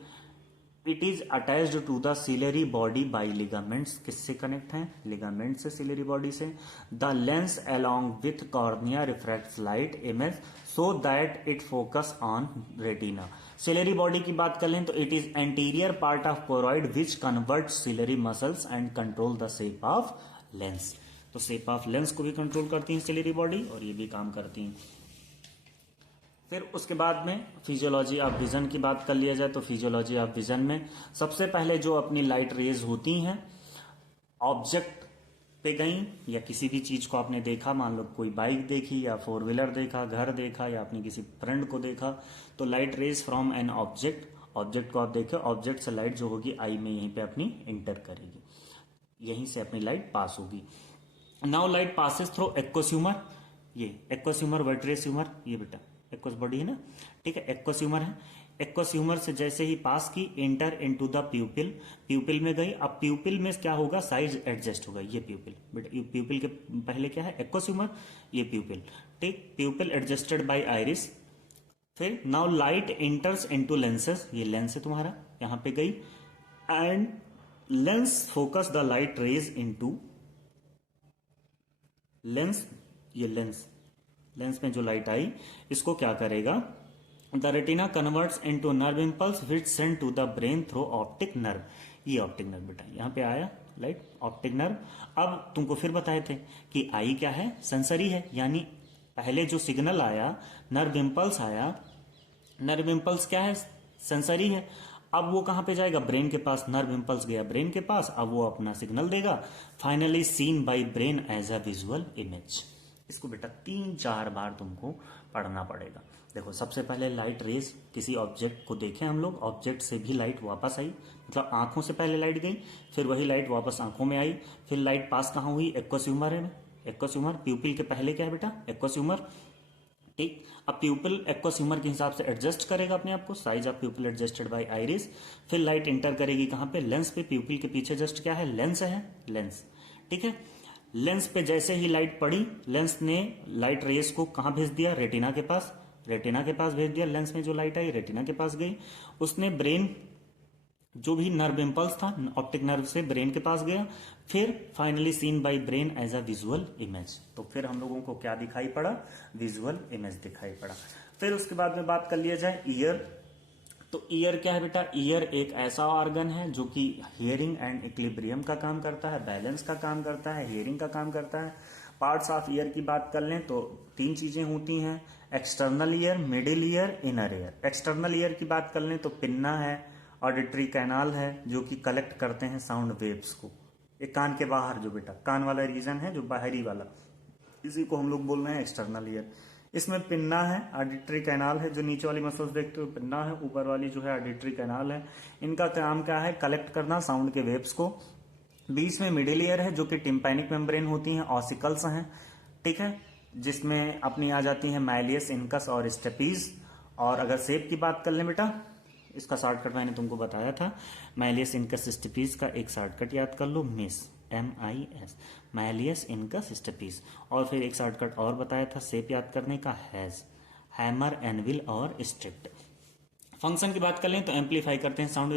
it is attached to the ciliary body by ligaments. किससे कनेक्ट है, लिगामेंट से, सिलरी बॉडी से। The lens along with cornea refracts light image so that it focus on retina. Ciliary body की बात कर लें तो it is anterior part of choroid which convert ciliary muscles and control the shape of lens. तो शेप ऑफ लेंस को भी कंट्रोल करती है सिलरी बॉडी और ये भी काम करती हैं। फिर उसके बाद में फिजियोलॉजी ऑफ विजन की बात कर लिया जाए तो फिजियोलॉजी ऑफ विजन में सबसे पहले जो अपनी लाइट रेज होती हैं ऑब्जेक्ट पे गई या किसी भी चीज को आपने देखा, मान लो कोई बाइक देखी या फोर व्हीलर देखा, घर देखा या आपने किसी फ्रेंड को देखा, तो light rays from an object, object को आप देखे, ऑब्जेक्ट से लाइट जो होगी आई में यहीं पे अपनी इंटर करेगी, यहीं से अपनी लाइट पास होगी। Now light passes through aqueous humour, ये एक्वस ह्यूमर, वाइट्रियस ह्यूमर, ये बेटा एक्वस बॉडी है ना, ठीक है, एक्वस ह्यूमर है। एक्वस ह्यूमर से जैसे ही पास की, एंटर इनटू द प्यूपिल, प्यूपिल में गई। अब प्यूपिल में क्या होगा, साइज एडजस्ट होगा। ये प्यूपिल, बट प्यूपिल के पहले क्या है, एक्वस ह्यूमर, ये प्यूपिल, ठीक। Pupil adjusted by iris. फिर now light enters into lenses, ये लेंस है तुम्हारा, यहां पे गई and lens focus the light rays into lens, ये लेंस, लेंस में जो लाइट आई इसको क्या करेगा, the retina converts into nerve impulse which send to the brain through optic nerve. ये ऑप्टिक नर्व बेटा, यहां पे आया लाइट, ऑप्टिक नर्व। अब तुमको फिर बताए थे कि आई क्या है, सेंसरी है, यानी पहले जो सिग्नल आया, नर्व इंपल्स आया, नर्व इंपल्स क्या है, सेंसरी है। अब वो कहां पे जाएगा, ब्रेन के पास, नर्व इंपल्स गया ब्रेन के पास, अब वो अपना सिग्नल देगा, finally seen by brain as a visual image. इसको बेटा 3-4 बार तुमको पढ़ना पड़ेगा। देखो सबसे पहले लाइट रेज, किसी ऑब्जेक्ट को देखें हम लोग, ऑब्जेक्ट से भी लाइट वापस आई, मतलब आंखों से पहले लाइट गई, फिर वही लाइट वापस आंखों में आई, फिर लाइट पास कहां हुई, एक्वस ह्यूमर है, एक्वस ह्यूमर, प्यूपिल के पहले क्या है बेटा, एक्वस ह्यूमर, ठीक। अब प्यूपिल एक्वस ह्यूमर के हिसाब से एडजस्ट करेगा अपने आप को, size of pupil adjusted by iris. फिर लाइट इंटर करेगी कहां पे, लेंस पे, प्यूपिल के पीछे जस्ट क्या है, लेंस है, लेंस, ठीक है। लेंस पे जैसे ही लाइट पड़ी, लेंस ने लाइट रेस को कहां भेज दिया, रेटिना के पास, रेटिना के पास भेज दिया। लेंस में जो लाइट आई रेटिना के पास गई, उसने ब्रेन, जो भी नर्व इंपल्स था ऑप्टिक नर्व से ब्रेन के पास गया, फिर finally seen by brain as a visual image. तो फिर हम लोगों को क्या दिखाई पड़ा, विजुअल इमेज दिखाई पड़ा। फिर उसके बाद में बात कर लिया जाए ईयर, तो ईयर क्या है बेटा, ईयर एक ऐसा ऑर्गन है जो कि हियरिंग एंड इक्विलिब्रियम का काम करता है, बैलेंस का काम करता है, हियरिंग का काम करता है। पार्ट्स ऑफ ईयर की बात कर लें तो 3 चीजें होती हैं, external ear, middle ear, inner ear. External ear की बात कर लें तो पिन्ना है, ऑडिटरी कैनाल है, जो कि कलेक्ट करते हैं साउंड वेव्स को। एक कान के बाहर जो बेटा कान वाला रीजन है जो बाहरी वाला, इसी को हम लोग बोल रहे हैं एक्सटर्नल ईयर। इसमें पिन्ना है, ऑडिटरी कैनाल है, जो नीचे वाली मसल्स देखते हो पिन्ना है, ऊपर वाली जो है ऑडिटरी कैनाल है। इनका काम क्या है? कलेक्ट करना साउंड के वेव्स को। बीच में मिडिल ईयर है जो कि टिम्पैनिक मेम्ब्रेन होती हैं, ऑसिकल्स हैं, ठीक है, जिसमें अपनी आ जाती हैं मैलियस, इनकस और स्टेपीज। और अगर शेप की बात कर लें बेटा, इसका शॉर्टकट मैंने तुमको बताया था, मैलियस इनकस स्टेपीज का एक शॉर्टकट याद कर लो, miss, MIS, malleus incus stapes. और फिर एक शॉर्टकट और बताया था शेप याद करने का, हैज, हैमर, एनविल और स्ट्रिप्ट। फंक्शन की बात कर लें तो एम्पलीफाई करते हैं साउंड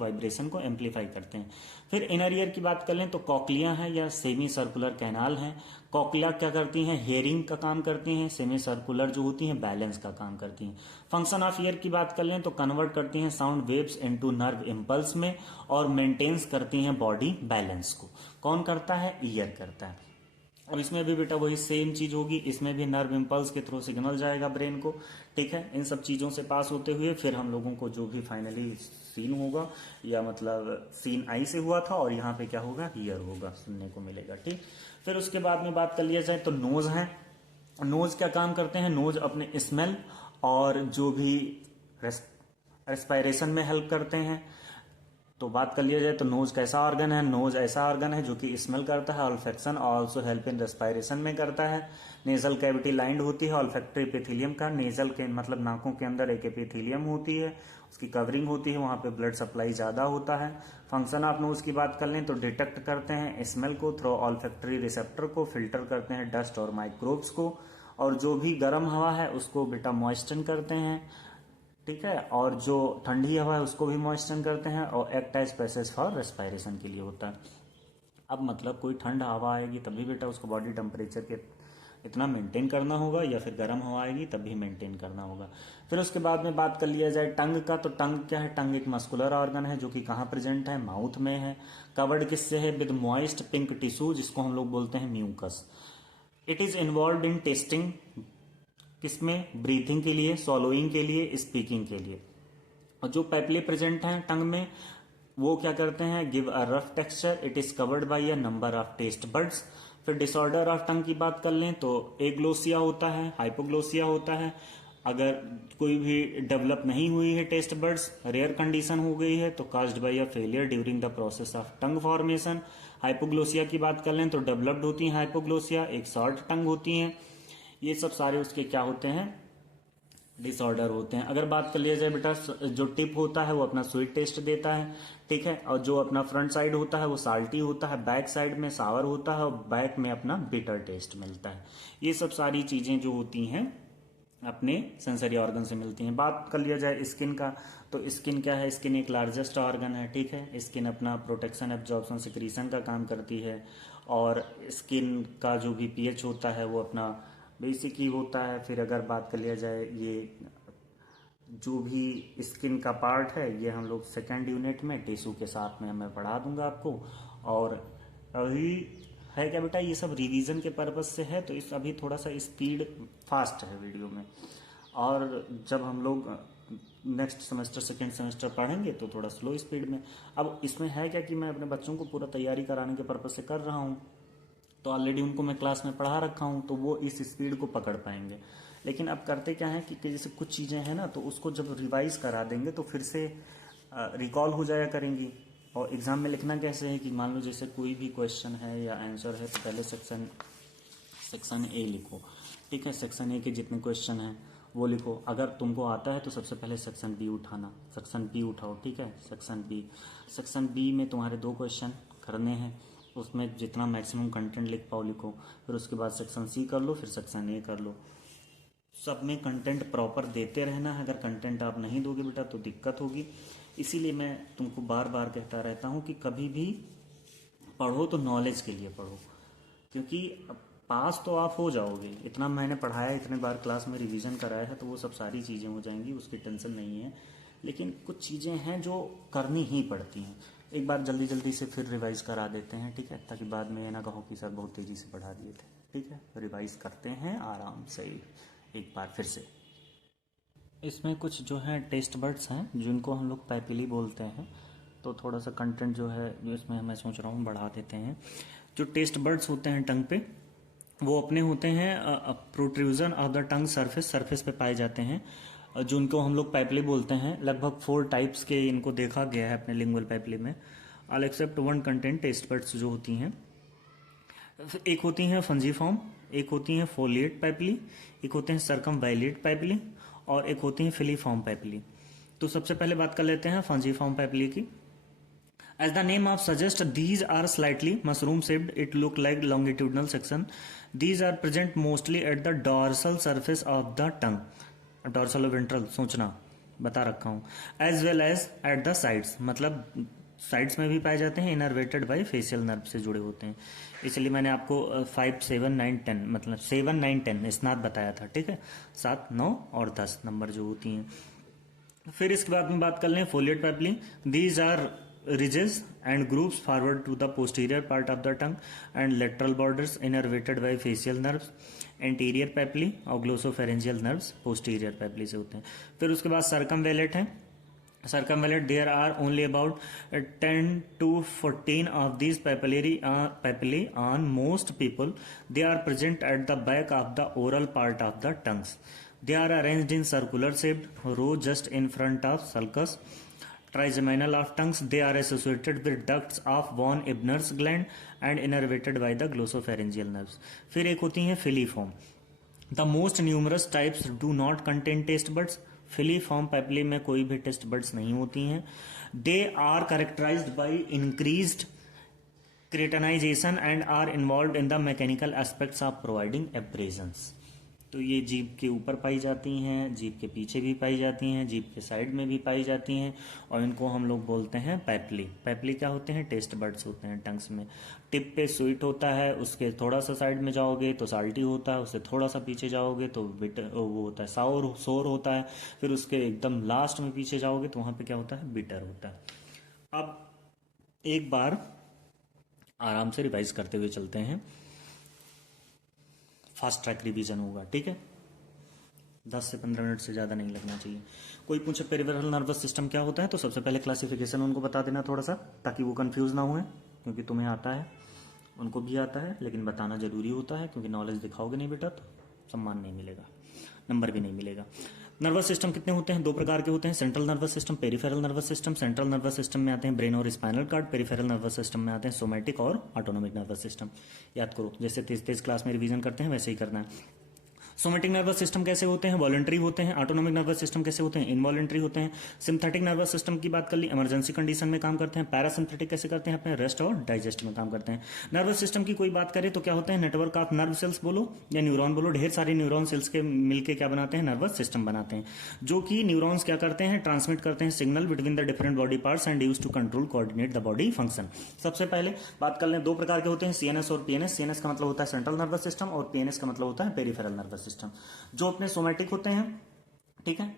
वाइब्रेशन को एम्पलीफाई करते हैं। फिर इनर ईयर की बात कर लें तो कॉकलिया है या सेमी सर्कुलर कैनाल है। कॉकलिया क्या करती हैं? हेयरिंग का काम करती हैं। सेमी सर्कुलर जो होती हैं बैलेंस का काम करती हैं। फंक्शन ऑफ ईयर की बात कर लें तो कन्वर्ट करती हैं sound waves into nerve impulse में और मेंटेन्स करती हैं बॉडी बैलेंस को। कौन करता है? ईयर करता है। और इसमें भी बेटा वही सेम चीज होगी, इसमें भी नर्व इम्पल्स के थ्रू सिग्नल जाएगा ब्रेन को, ठीक है। इन सब चीजों से पास होते हुए फिर हम लोगों को जो भी फाइनली सीन होगा, या मतलब सीन आई से हुआ था और यहाँ पे क्या होगा? ईयर होगा, सुनने को मिलेगा, ठीक। फिर उसके बाद में बात कर लिया जाए तो नोज है। नोज क्या काम करते हैं? नोज अपने स्मेल और जो भी रेस्पायरेशन में हेल्प करते हैं। तो बात कर लिया जाए तो नोज कैसा ऑर्गन है? नोज ऐसा ऑर्गन है जो कि स्मेल करता है, ऑल्फेक्शन और ऑल्सो हेल्प इन रेस्पायरेशन में करता है। नेजल कैविटी लाइंड होती है ऑल्फैक्टरी एपिथेलियम का, नेजल के मतलब नाकों के अंदर एक एपिथेलियम होती है, उसकी कवरिंग होती है, वहां पे ब्लड सप्लाई ज्यादा होता है। फंक्शन ऑफ नोज की बात कर लें तो डिटेक्ट करते हैं स्मेल को थ्रू ऑल्फैक्टरी रिसेप्टर को, फिल्टर करते हैं डस्ट और माइक्रोब्स को, और जो भी गर्म हवा है उसको बेटा मॉइस्चन करते हैं, ठीक है, और जो ठंडी हवा है उसको भी मॉइस्चन करते हैं, और act as passage for respiration के लिए होता है। अब मतलब कोई ठंड हवा आएगी तभी बेटा उसको बॉडी टेम्परेचर के इतना मेंटेन करना होगा, या फिर गर्म हवा आएगी तभी मेंटेन करना होगा। फिर उसके बाद में बात कर लिया जाए टंग का, तो टंग क्या है? टंग एक मस्कुलर ऑर्गन है जो कि कहाँ प्रेजेंट है? माउथ में है। कवर्ड किससे है? विद मॉइस्ट पिंक टिश्यू, जिसको हम लोग बोलते हैं mucus. It is involve in tasting, किसमें? ब्रीथिंग के लिए, सॉलोइंग के लिए, स्पीकिंग के लिए। और जो पेपले प्रेजेंट हैं टंग में, वो क्या करते हैं? Give a rough texture, it is covered by a number of taste buds. फिर डिसऑर्डर ऑफ टंग की बात कर लें तो एग्लोसिया होता है, हाइपोग्लोसिया होता है। अगर कोई भी डेवलप नहीं हुई है टेस्ट बर्ड्स, रेयर कंडीशन हो गई है, तो caused by a failure during the process of tongue formation. Hypoglossia की बात कर लें तो डेवलप्ड होती है हाइपोग्लोसिया, एक शॉर्ट टंग होती है। ये सब सारे उसके क्या होते हैं? डिसऑर्डर होते हैं। अगर बात कर लिया जाए बेटा, जो टिप होता है वो अपना स्वीट टेस्ट देता है, ठीक है, और जो अपना फ्रंट साइड होता है वो साल्टी होता है, बैक साइड में सावर होता है, और बैक में अपना बिटर टेस्ट मिलता है। ये सब सारी चीजें जो होती हैं अपने सेंसरी ऑर्गन से मिलती हैं। बात कर लिया जाए स्किन का, तो स्किन क्या है? स्किन एक लार्जेस्ट ऑर्गन है, ठीक है। स्किन अपना प्रोटेक्शन, एब्जॉर्प्शन, सिक्रीशन का काम करती है, और स्किन का जो भी पीएच होता है वो अपना बेसिक ही होता है। फिर अगर बात कर लिया जाए, ये जो भी स्किन का पार्ट है ये हम लोग सेकेंड यूनिट में टिश्यू के साथ में मैं पढ़ा दूंगा आपको। और अभी है क्या बेटा, ये सब रिवीजन के पर्पज से है, तो इस अभी थोड़ा सा स्पीड फास्ट है वीडियो में, और जब हम लोग नेक्स्ट सेमेस्टर सेकेंड सेमेस्टर पढ़ेंगे तो थोड़ा स्लो स्पीड में। अब इसमें है क्या कि मैं अपने बच्चों को पूरा तैयारी कराने के पर्पज से कर रहा हूँ, तो ऑलरेडी उनको मैं क्लास में पढ़ा रखा हूँ, तो वो इस स्पीड को पकड़ पाएंगे। लेकिन अब करते क्या है कि जैसे कुछ चीज़ें हैं ना, तो उसको जब रिवाइज करा देंगे तो फिर से रिकॉल हो जाया करेंगी। और एग्जाम में लिखना कैसे है कि मान लो जैसे कोई भी क्वेश्चन है या आंसर है, तो पहले सेक्शन ए लिखो, ठीक है। सेक्शन ए के जितने क्वेश्चन हैं वो लिखो। अगर तुमको आता है तो सबसे पहले सेक्शन बी उठाना, सेक्शन बी उठाओ, ठीक है। सेक्शन बी में तुम्हारे 2 क्वेश्चन करने हैं, उसमें जितना मैक्सिमम कंटेंट लिख पाओ लिखो। फिर उसके बाद सेक्शन सी कर लो, फिर सेक्शन ए कर लो। सब में कंटेंट प्रॉपर देते रहना है। अगर कंटेंट आप नहीं दोगे बेटा तो दिक्कत होगी। इसीलिए मैं तुमको बार बार कहता रहता हूँ कि कभी भी पढ़ो तो नॉलेज के लिए पढ़ो, क्योंकि पास तो आप हो जाओगे। इतना मैंने पढ़ाया, इतने बार क्लास में रिवीजन कराया है, तो वो सब सारी चीज़ें हो जाएंगी, उसकी टेंशन नहीं है। लेकिन कुछ चीज़ें हैं जो करनी ही पड़ती हैं। एक बार जल्दी जल्दी से फिर रिवाइज करा देते हैं, ठीक है, ताकि बाद में ये ना कहो कि सर बहुत तेज़ी से पढ़ा दिए थे, ठीक है। रिवाइज करते हैं आराम से, एक बार फिर से। इसमें कुछ जो है टेस्ट बर्ड्स हैं जिनको हम लोग पैपिली बोलते हैं, तो थोड़ा सा कंटेंट जो है जो इसमें मैं सोच रहा हूँ बढ़ा देते हैं। जो टेस्ट बर्ड्स होते हैं टंग पे, वो अपने होते हैं protrusion of the tongue surface पे पाए जाते हैं, जो उनको हम लोग पैपिली बोलते हैं। लगभग 4 टाइप्स के इनको देखा गया है अपने लिंगुअल पैपिली में, all except 1 content taste buds जो होती हैं। एक होती हैं फंजीफॉर्म, एक होती हैं फोलिएट पैपिली, एक होते हैं सर्कमवैलिएट पैपिली, और एक होती हैं फिलीफॉर्म पैपिली। तो सबसे पहले बात कर लेते हैं फंजीफॉर्म पैपिली की। As the name of suggests, these are slightly mushroom-shaped. It look like longitudinal section. These are present mostly at the dorsal surface of the tongue. Dorsal और ventral सोचना बता रखा हूँ। As well as at the sides, मतलब साइड्स में भी पाए जाते हैं, इनर्वेटेड बाई फेशियल नर्व से जुड़े होते हैं। इसलिए मैंने आपको 5, 7, 9, 10 मतलब 7, 9, 10 स्नात बताया था, ठीक है। 7, 9 और 10 नंबर जो होती हैं। फिर इसके बाद में बात कर लें foliate papillae. These are ridges and groups forward to the posterior part of the tongue and lateral borders innervated by facial nerves, anterior papilla और glossopharyngeal nerves posterior papilla से होते हैं। फिर उसके बाद circumvallate है। Circumvallate, there are only about 10 to 14 of these papillae on most people. They are present at the back of the oral part of the tongues. They are arranged in circular shaped row just in front of sulcus trigeminal of tongues. They are associated with ducts of von Ebner's gland and innervated by the glossopharyngeal nerves. फिर एक होती है filiform. The most numerous types do not contain taste buds. Filiform papillae में कोई भी टेस्ट बर्ड्स नहीं होती हैं। They are characterized by increased keratinization and are involved in the mechanical aspects of providing abrasions. तो ये जीभ के ऊपर पाई जाती हैं, जीभ के पीछे भी पाई जाती हैं, जीभ के साइड में भी पाई जाती हैं, और इनको हम लोग बोलते हैं पैपिली। पैपिली क्या होते हैं? टेस्ट बर्ड्स होते हैं टंग्स में। टिप पे स्वीट होता है, उसके थोड़ा सा साइड में जाओगे तो साल्टी होता है, उससे थोड़ा सा पीछे जाओगे तो बिटर वो होता है सोर होता है, फिर उसके एकदम लास्ट में पीछे जाओगे तो वहाँ पे क्या होता है? बिटर होता है। अब एक बार आराम से रिवाइज करते हुए चलते हैं, फास्ट ट्रैक रिवीजन होगा, ठीक है। 10 से 15 मिनट से ज़्यादा नहीं लगना चाहिए। कोई पूछे पेरिफेरल नर्वस सिस्टम क्या होता है, तो सबसे पहले क्लासिफिकेशन उनको बता देना थोड़ा सा, ताकि वो कंफ्यूज ना हुए, क्योंकि तुम्हें आता है, उनको भी आता है, लेकिन बताना जरूरी होता है, क्योंकि नॉलेज दिखाओगे नहीं बेटा तो सम्मान नहीं मिलेगा, नंबर भी नहीं मिलेगा। नर्वस सिस्टम कितने होते हैं? 2 प्रकार के होते हैं, central nervous system, peripheral nervous system. Central nervous system में आते हैं ब्रेन और spinal cord, peripheral nervous system में आते हैं सोमैटिक और ऑटोनोमिक नर्वस सिस्टम। याद करो, जैसे तेज क्लास में रिवीजन करते हैं वैसे ही करना है। सोमैटिक नर्वस सिस्टम कैसे होते हैं? वॉलंटरी होते हैं। ऑटोनोमिक नर्वस सिस्टम कैसे होते हैं? इनवॉलंटरी होते हैं। सिंथेटिक नर्वस सिस्टम की बात कर ली, इमरजेंसी कंडीशन में काम करते हैं। पैरासिम्पथेटिक कैसे करते हैं? अपने रेस्ट और डाइजेस्ट में काम करते हैं। नर्वस सिस्टम की कोई बात करें तो क्या होते हैं? नेटवर्क ऑफ नर्व सेल्स बोलो या न्यूरॉन बोलो, ढेर सारे न्यूरॉन सेल्स के मिलकर क्या बनाते हैं? नर्वस सिस्टम बनाते हैं, जो कि न्यूरॉन्स क्या करते हैं? ट्रांसमिट करते हैं signal between the different body parts and use to control coordinate the body function. सबसे पहले बात कर लें, 2 प्रकार के होते हैं, सीएनएस और पीएनएस। सीएनएस का मतलब होता है सेंट्रल नर्वस सिस्टम और पीएनएस का मतलब होता है पेरिफेरल नर्वस सिस्टम। जो अपने सोमैटिक होते हैं, ठीक है,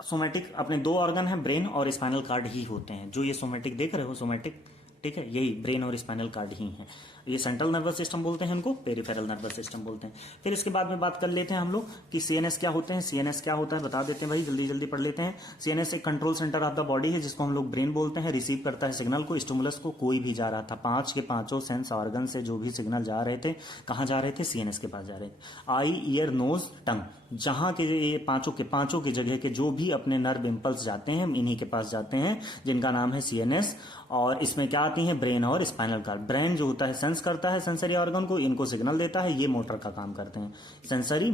सोमैटिक अपने 2 ऑर्गन हैं, ब्रेन और स्पाइनल कार्ड ही होते हैं। जो ये सोमैटिक देख रहे हो, सोमैटिक, ठीक है, यही ब्रेन और स्पाइनल कार्ड ही हैं। ये सेंट्रल नर्वस सिस्टम बोलते हैं, इनको पेरिफेरल नर्वस सिस्टम बोलते हैं। फिर इसके बाद में बात कर लेते हैं हम लोग कि सीएनएस क्या होते हैं। सीएनएस क्या होता है बता देते हैं भाई, जल्दी जल्दी पढ़ लेते हैं। सीएनएस एक control centre of the body है, जिसको हम लोग ब्रेन बोलते हैं। रिसीव करता है सिग्नल को, स्टिमुलस को, कोई भी जा रहा था, 5 के 5 सेंस ऑर्गन से जो भी सिग्नल जा रहे थे, कहाँ जा रहे थे? सीएनएस के पास जा रहे थे। आई, ईयर, नोज, टंग, जहां के ये पांचों की जगह के जो भी अपने नर्व इंपल्स जाते हैं, इन्हीं के पास जाते हैं, जिनका नाम है सीएनएस। और इसमें क्या आती है? ब्रेन और स्पाइनल कार्ड। ब्रेन जो होता है सेंस करता है सेंसरी ऑर्गन को, इनको सिग्नल देता है, ये मोटर का काम करते हैं, सेंसरी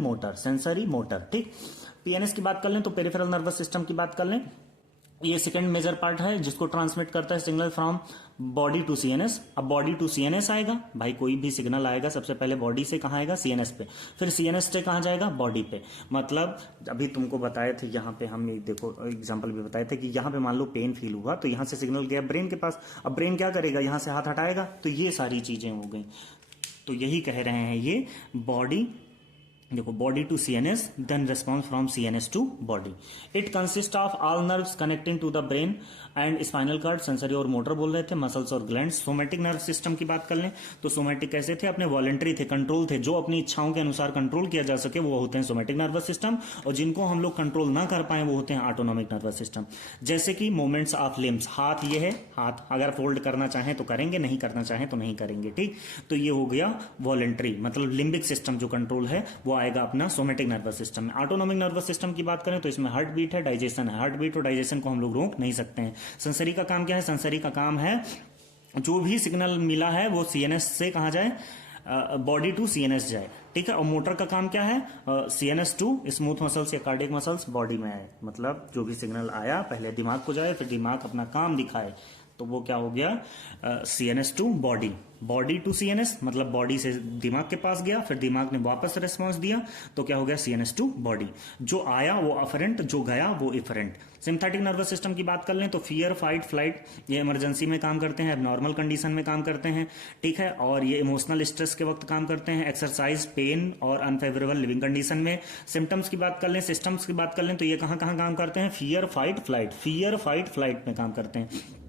मोटर, ठीक। पीएनएस की बात कर लें तो पेरिफेरल नर्वस सिस्टम की बात कर लें, ये सेकंड मेजर पार्ट है जिसको ट्रांसमिट करता है signal from body to CNS. अब बॉडी टू सीएनएस आएगा भाई, कोई भी सिग्नल आएगा सबसे पहले बॉडी से कहाँ आएगा? सीएनएस पे, फिर सीएनएस से कहाँ जाएगा? बॉडी पे। मतलब अभी तुमको बताए थे, यहाँ पे हम देखो एग्जांपल भी बताए थे कि यहाँ पे मान लो पेन फील हुआ तो यहाँ से सिग्नल गया ब्रेन के पास। अब ब्रेन क्या करेगा? यहाँ से हाथ हटाएगा, तो ये सारी चीजें हो गई। तो यही कह रहे हैं, ये बॉडी देखो, body to CNS then response from CNS to body. It consist of all nerves connecting to the brain and spinal cord, sensory और मोटर बोल रहे थे, मसल्स और ग्लैंड्स। सोमैटिक नर्व सिस्टम की बात कर लें तो सोमैटिक कैसे थे, अपने वॉलेंटरी थे, कंट्रोल थे, जो अपनी इच्छाओं के अनुसार कंट्रोल किया जा सके वो होते हैं सोमैटिक नर्वस सिस्टम, और जिनको हम लोग कंट्रोल ना कर पाए वो होते हैं ऑटोनॉमिक नर्वस सिस्टम। जैसे कि मूवमेंट्स ऑफ लिम्स, हाथ ये है, हाथ अगर फोल्ड करना चाहें तो करेंगे, नहीं करना चाहें तो नहीं करेंगे, ठीक। तो ये हो गया वॉलेंट्री, मतलब लिम्बिक सिस्टम जो कंट्रोल है वो आएगा अपना सोमैटिक नर्वस सिस्टम में। ऑटोनॉमिक नर्वस सिस्टम की बात करें तो इसमें हार्ट बीट है, डाइजेशन है। हार्ट बीट और डाइजेशन को हम लोग रोक नहीं सकते हैं। सेंसरी का काम क्या है, सेंसरी का काम है जो भी सिग्नल मिला है वो सीएनएस से कहा जाए, बॉडी टू सीएनएस जाए, ठीक है। और मोटर का काम क्या है, सीएनएस टू स्मूथ मसल्स या कार्डियक मसल्स बॉडी में आए, मतलब जो भी सिग्नल आया पहले दिमाग को जाए, फिर दिमाग अपना काम दिखाए, तो वो क्या हो गया, CNS to body, body to CNS, मतलब बॉडी से दिमाग के पास गया, फिर दिमाग ने वापस रिस्पॉन्स दिया, तो क्या हो गया, सीएनएस टू बॉडी। जो आया वो अफरेंट, जो गया वो इफरेंट। सिम्पैथिक नर्वस सिस्टम की बात कर लें तो फियर, फाइट, फ्लाइट, ये इमरजेंसी में काम करते हैं, नॉर्मल कंडीशन में काम करते हैं, ठीक है। और ये इमोशनल स्ट्रेस के वक्त काम करते हैं, एक्सरसाइज, पेन और अनफेवरेबल लिविंग कंडीशन में। सिम्टम्स की बात कर लें, सिस्टम्स की बात कर लें तो ये कहां कहां काम करते हैं, fear, fight, flight, fear, fight, flight में काम करते हैं।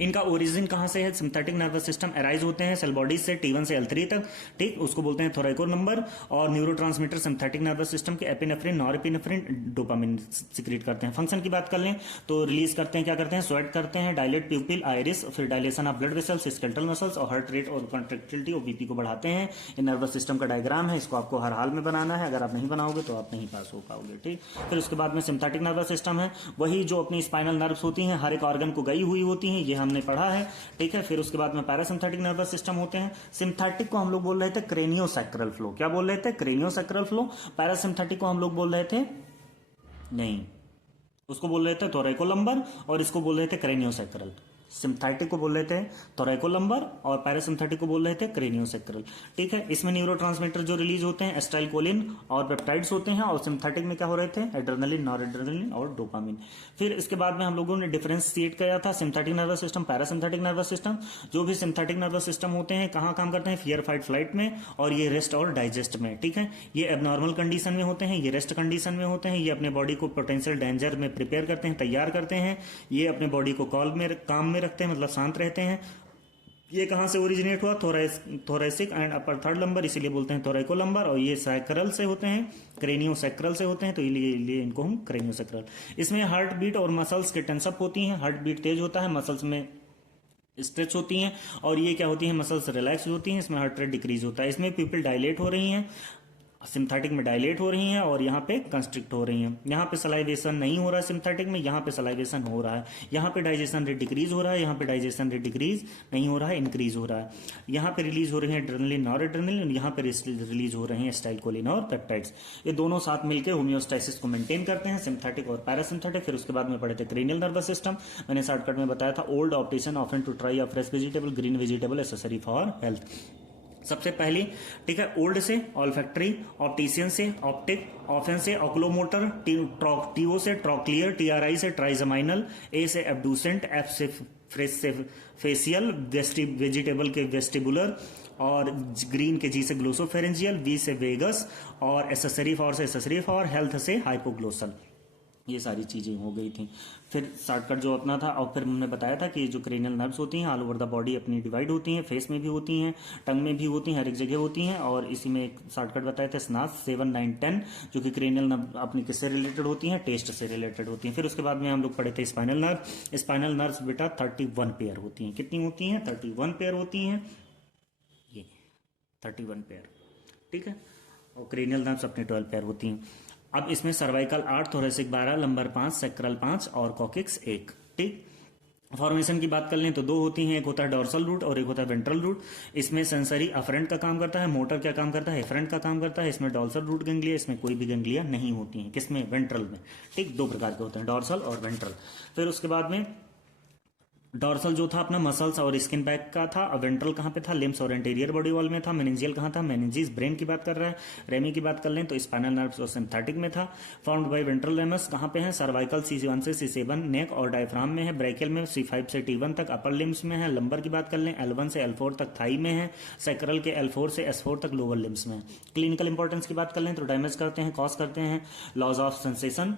इनका ओरिजिन कहां से है, सिंपैथिक नर्वस सिस्टम अराइज होते हैं सेल बॉडीज से T1 से L3 तक, ठीक, उसको बोलते हैं थोरैको नंबर। और न्यूरोट्रांसमीटर सिंपैथिक नर्वस सिस्टम के एपिनेफ्रिन, नॉरएपिनेफ्रिन, डोपामिन सिक्रीट करते हैं। फंक्शन की बात कर लें तो रिलीज करते हैं, क्या करते हैं, स्वेट करते हैं, डायलेट प्यूपिल, आइरिस, फिर dilation of blood vessels, skeletal muscles, और हार्ट रेट और कॉन्ट्रैक्टिलिटी और बीपी को बढ़ाते हैं। ये नर्वस सिस्टम का डायग्राम है, इसको आपको हर हाल में बनाना है, अगर आप नहीं बनाओगे तो आप नहीं पास हो पाओगे, ठीक। फिर उसके बाद में सिंपैथिक नर्वस सिस्टम है, वही जो अपनी स्पाइनल नर्व्स होती हैं, हर एक ऑर्गन को गई हुई होती हैं, ये हमने पढ़ा है, ठीक है। फिर उसके बाद में पैरासिम्पैथिक नर्वस सिस्टम होते हैं। सिम्पैथिक को हम लोग बोल रहे थे क्रेनियोसैक्रल फ्लो, क्या बोल रहे थे, क्रेनियोसैक्रल फ्लो। पैरासिम्पैथिक को हम लोग बोल रहे थे, नहीं, उसको बोल रहे थे थोरैकोलंबर, और इसको बोल रहे थे क्रेनियोसैक्रल। सिम्पैथिक को बोल रहे थे थोरैकोलंबर और पैरासिम्पैथिक को बोल रहे थे क्रेनियोसैक्रल, ठीक है। इसमें न्यूरोट्रांसमीटर जो रिलीज होते हैं एसिटाइलकोलिन और पेप्टाइड्स होते हैं, और सिम्पैथिक में क्या हो रहे थे, एड्रेनलिन, नॉरएड्रेनलिन और डोपामिन। फिर इसके बाद में हम लोगों ने डिफरेंशिएट किया था sympathetic nervous system, parasympathetic nervous system. जो भी सिम्पैथिक नर्वस सिस्टम होते हैं कहां काम करते हैं, फियर, फाइट, फ्लाइट में, और ये रेस्ट और डाइजेस्ट में, ठीक है। ये एबनॉर्मल कंडीशन में होते हैं, ये रेस्ट कंडीशन में होते हैं, ये अपने बॉडी को पोटेंशियल डेंजर में प्रिपेयर करते हैं, तैयार करते हैं, ये अपने बॉडी को काम में रखते हैं, मतलब शांत रहते हैं। ये कहां से ओरिजिनेट हुआ, thoracic and upper third lumbar, इसीलिए बोलते हैं थोरैकोलंबर। और ये सैक्रल से होते हैं, क्रेनियोसैक्रल से होते हैं, तो इसलिए इनको हम क्रेनियोसैक्रल। इसमें हार्ट बीट और मसल्स के टेंसअप होती हैं, हार्ट बीट तेज होता है, मसल्स में स्ट्रेच होती हैं, और ये क्या होती है, मसल्स रिलैक्स होती हैं, इसमें हार्ट रेट डिक्रीज होता है। इसमें प्यूपिल डायलेट हो रही हैं, सिम्पैथिक में डायलेट हो रही हैं, और यहाँ पे कंस्ट्रिक्ट हो रही हैं। यहाँ पे सलाइवेशन नहीं हो रहा है सिम्पैथिक में, यहाँ पे सलाइवेशन हो रहा है। यहाँ पे डाइजेशन रेट डिक्रीज हो रहा है, यहाँ पे डाइजेशन रेट डिक्रीज नहीं हो रहा है, इंक्रीज हो रहा है। यहाँ पे रिलीज हो रही है एड्रेनलिन, नॉरएड्रेनलिन, यहाँ पे रिलीज हो रहे हैं एसिटाइलकोलिन और पेप्टाइड्स। ये दोनों साथ मिलकर होम्योस्टैसिस को मेंटेन करते हैं, सिम्पैथिक और पैरासिम्पैथिक। फिर उसके बाद में पढ़े थे क्रेनियल नर्वस सिस्टम, मैंने शॉर्टकट में बताया था, old optician often to try a fresh vegetable, green vegetable accessory for health. सबसे पहली, ठीक है, ओल्ड से ऑल्फैक्टरी, ऑप्टिशियन से ऑप्टिक, ऑफेन से ऑक्लोमोटर, टीओ से ट्रॉक्लियर, टीआरआई से ट्राइजमाइनल, ए से एब्डूसेंट, एफ से फ्रेश से फेसियल, वेजिटेबल के वेस्टिबुलर, और ग्रीन के जी से ग्लोसोफेरेंजियल, वी से वेगस, और एसेसरी फॉर हेल्थ से हाइपोग्लोसल। ये सारी चीजें हो गई थी। फिर शॉर्टकट जो अपना था, और फिर हमने बताया था कि जो क्रेनियल नर्व्स होती हैं ऑल ओवर द बॉडी अपनी डिवाइड होती हैं, फेस में भी होती हैं, टंग में भी होती हैं, हर एक जगह होती हैं। और इसी में एक शॉर्टकट बताए थे स्नास 7, 9, 10, जो कि क्रेनियल नर्व अपनी किससे रिलेटेड होती हैं, टेस्ट से रिलेटेड होती हैं। फिर उसके बाद में हम लोग पढ़े थे स्पाइनल नर्व। स्पाइनल नर्व्स बेटा 31 पेयर होती हैं। कितनी होती हैं, 31 पेयर होती हैं, ये 31 पेयर, ठीक है। और क्रेनियल नर्व्स अपने 12 पेयर होती हैं। अब इसमें सर्वाइकल 8, थोरेसिक 12, लंबर 5, सेक्रल 5 और कॉकिक्स 1, ठीक। फॉर्मेशन की बात कर लें तो दो होती हैं, एक होता है डॉर्सल रूट और एक होता है वेंट्रल रूट। इसमें सेंसरी अफरेंट का काम करता है, मोटर क्या काम करता है, एफरेंट का काम करता है। इसमें डॉर्सल रूट गैंग्लिया, इसमें कोई भी गैंग्लिया नहीं होती हैं, किसमें, वेंट्रल में, ठीक। दो प्रकार के होते हैं, डॉर्सल और वेंट्रल। फिर उसके बाद में डॉर्सल जो था अपना मसल्स और स्किन बैक का था, और वेंट्रल कहाँ पे था, लिम्स और एंटीरियर बॉडी वॉल में था। मेनिंजियल कहाँ था, मेनिंजिस ब्रेन की बात कर रहा है। रेमी की बात कर लें तो स्पाइनल नर्व्स और सिम्पैथिक में था। फाउंड बाय वेंट्रल रेमस कहाँ पे है, सर्वाइकल C1 से C7 नेक और डायफ्राम में है। ब्रैकियल में C5 से T1 तक अपर लिम्स में है। लंबर की बात कर लें L1 से L4 तक थाई में है। सैक्रल के L4 से S4 तक लोअर लिम्स में है। क्लिनिकल इंपॉर्टेंस की बात कर लें तो डैमेज करते हैं, कॉज करते हैं loss of sensation,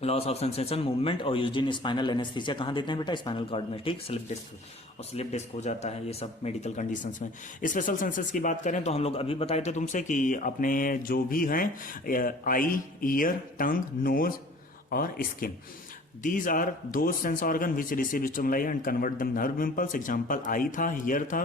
loss of sensation, movement, और यूज्ड इन स्पाइनल एनेस्थीसिया कहाँ देते हैं बेटा, स्पाइनल कॉर्ड में, ठीक, स्लिप डिस्क, और स्लिप डिस्क हो जाता है ये सब मेडिकल कंडीशंस में। स्पेशल सेंसेस की बात करें तो हम लोग अभी बताए थे तुमसे कि अपने जो भी हैं आई, ईयर, टंग, नोज और स्किन, दीज आर दो sense organ which receive stimuli and convert दम नर्व इम्पल्स। एग्जाम्पल आई था, ईयर था,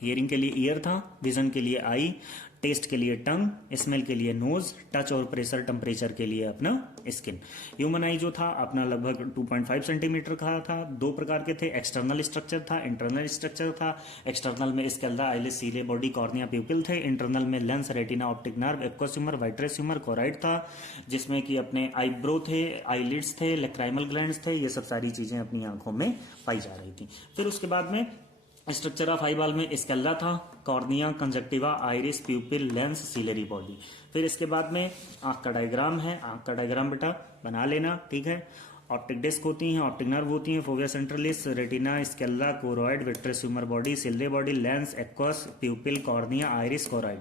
हियरिंग के लिए ईयर था, विजन के लिए आई, टेस्ट के लिए टंग, स्मेल के लिए नोज, टच और प्रेशर टेम्परेचर के लिए अपना स्किन। ह्यूमन आई जो था अपना लगभग 2.5 सेंटीमीटर का था। दो प्रकार के थे, एक्सटर्नल स्ट्रक्चर था, इंटरनल स्ट्रक्चर था। एक्सटर्नल में स्केल्डा, आइलिस, सीले, बॉडी, कॉर्निया, प्यूपिल थे। इंटरनल में lens, retina, optic nerve, aqueous humour, vitreous humour, choroid था, जिसमें कि अपने आईब्रो थे, आईलिड्स थे, लैक्राइमल ग्लैंड्स थे। ये सब सारी चीजें अपनी आंखों में पाई जा रही थी। फिर उसके बाद में स्ट्रक्चर ऑफ आई बॉल में स्केल्ला था, cornea, conjunctiva, iris, प्यूपिल, lens, ciliary body. फिर इसके बाद में आंख का डायग्राम है, आंख का डायग्राम बेटा बना लेना, ठीक है। ऑप्टिक डिस्क होती हैं, ऑप्टिक नर्व होती हैं, fovea centralis, retina, sclera, choroid, vitreous humour body, ciliary body, lens, aqueous, pupil, cornea, iris, choroid.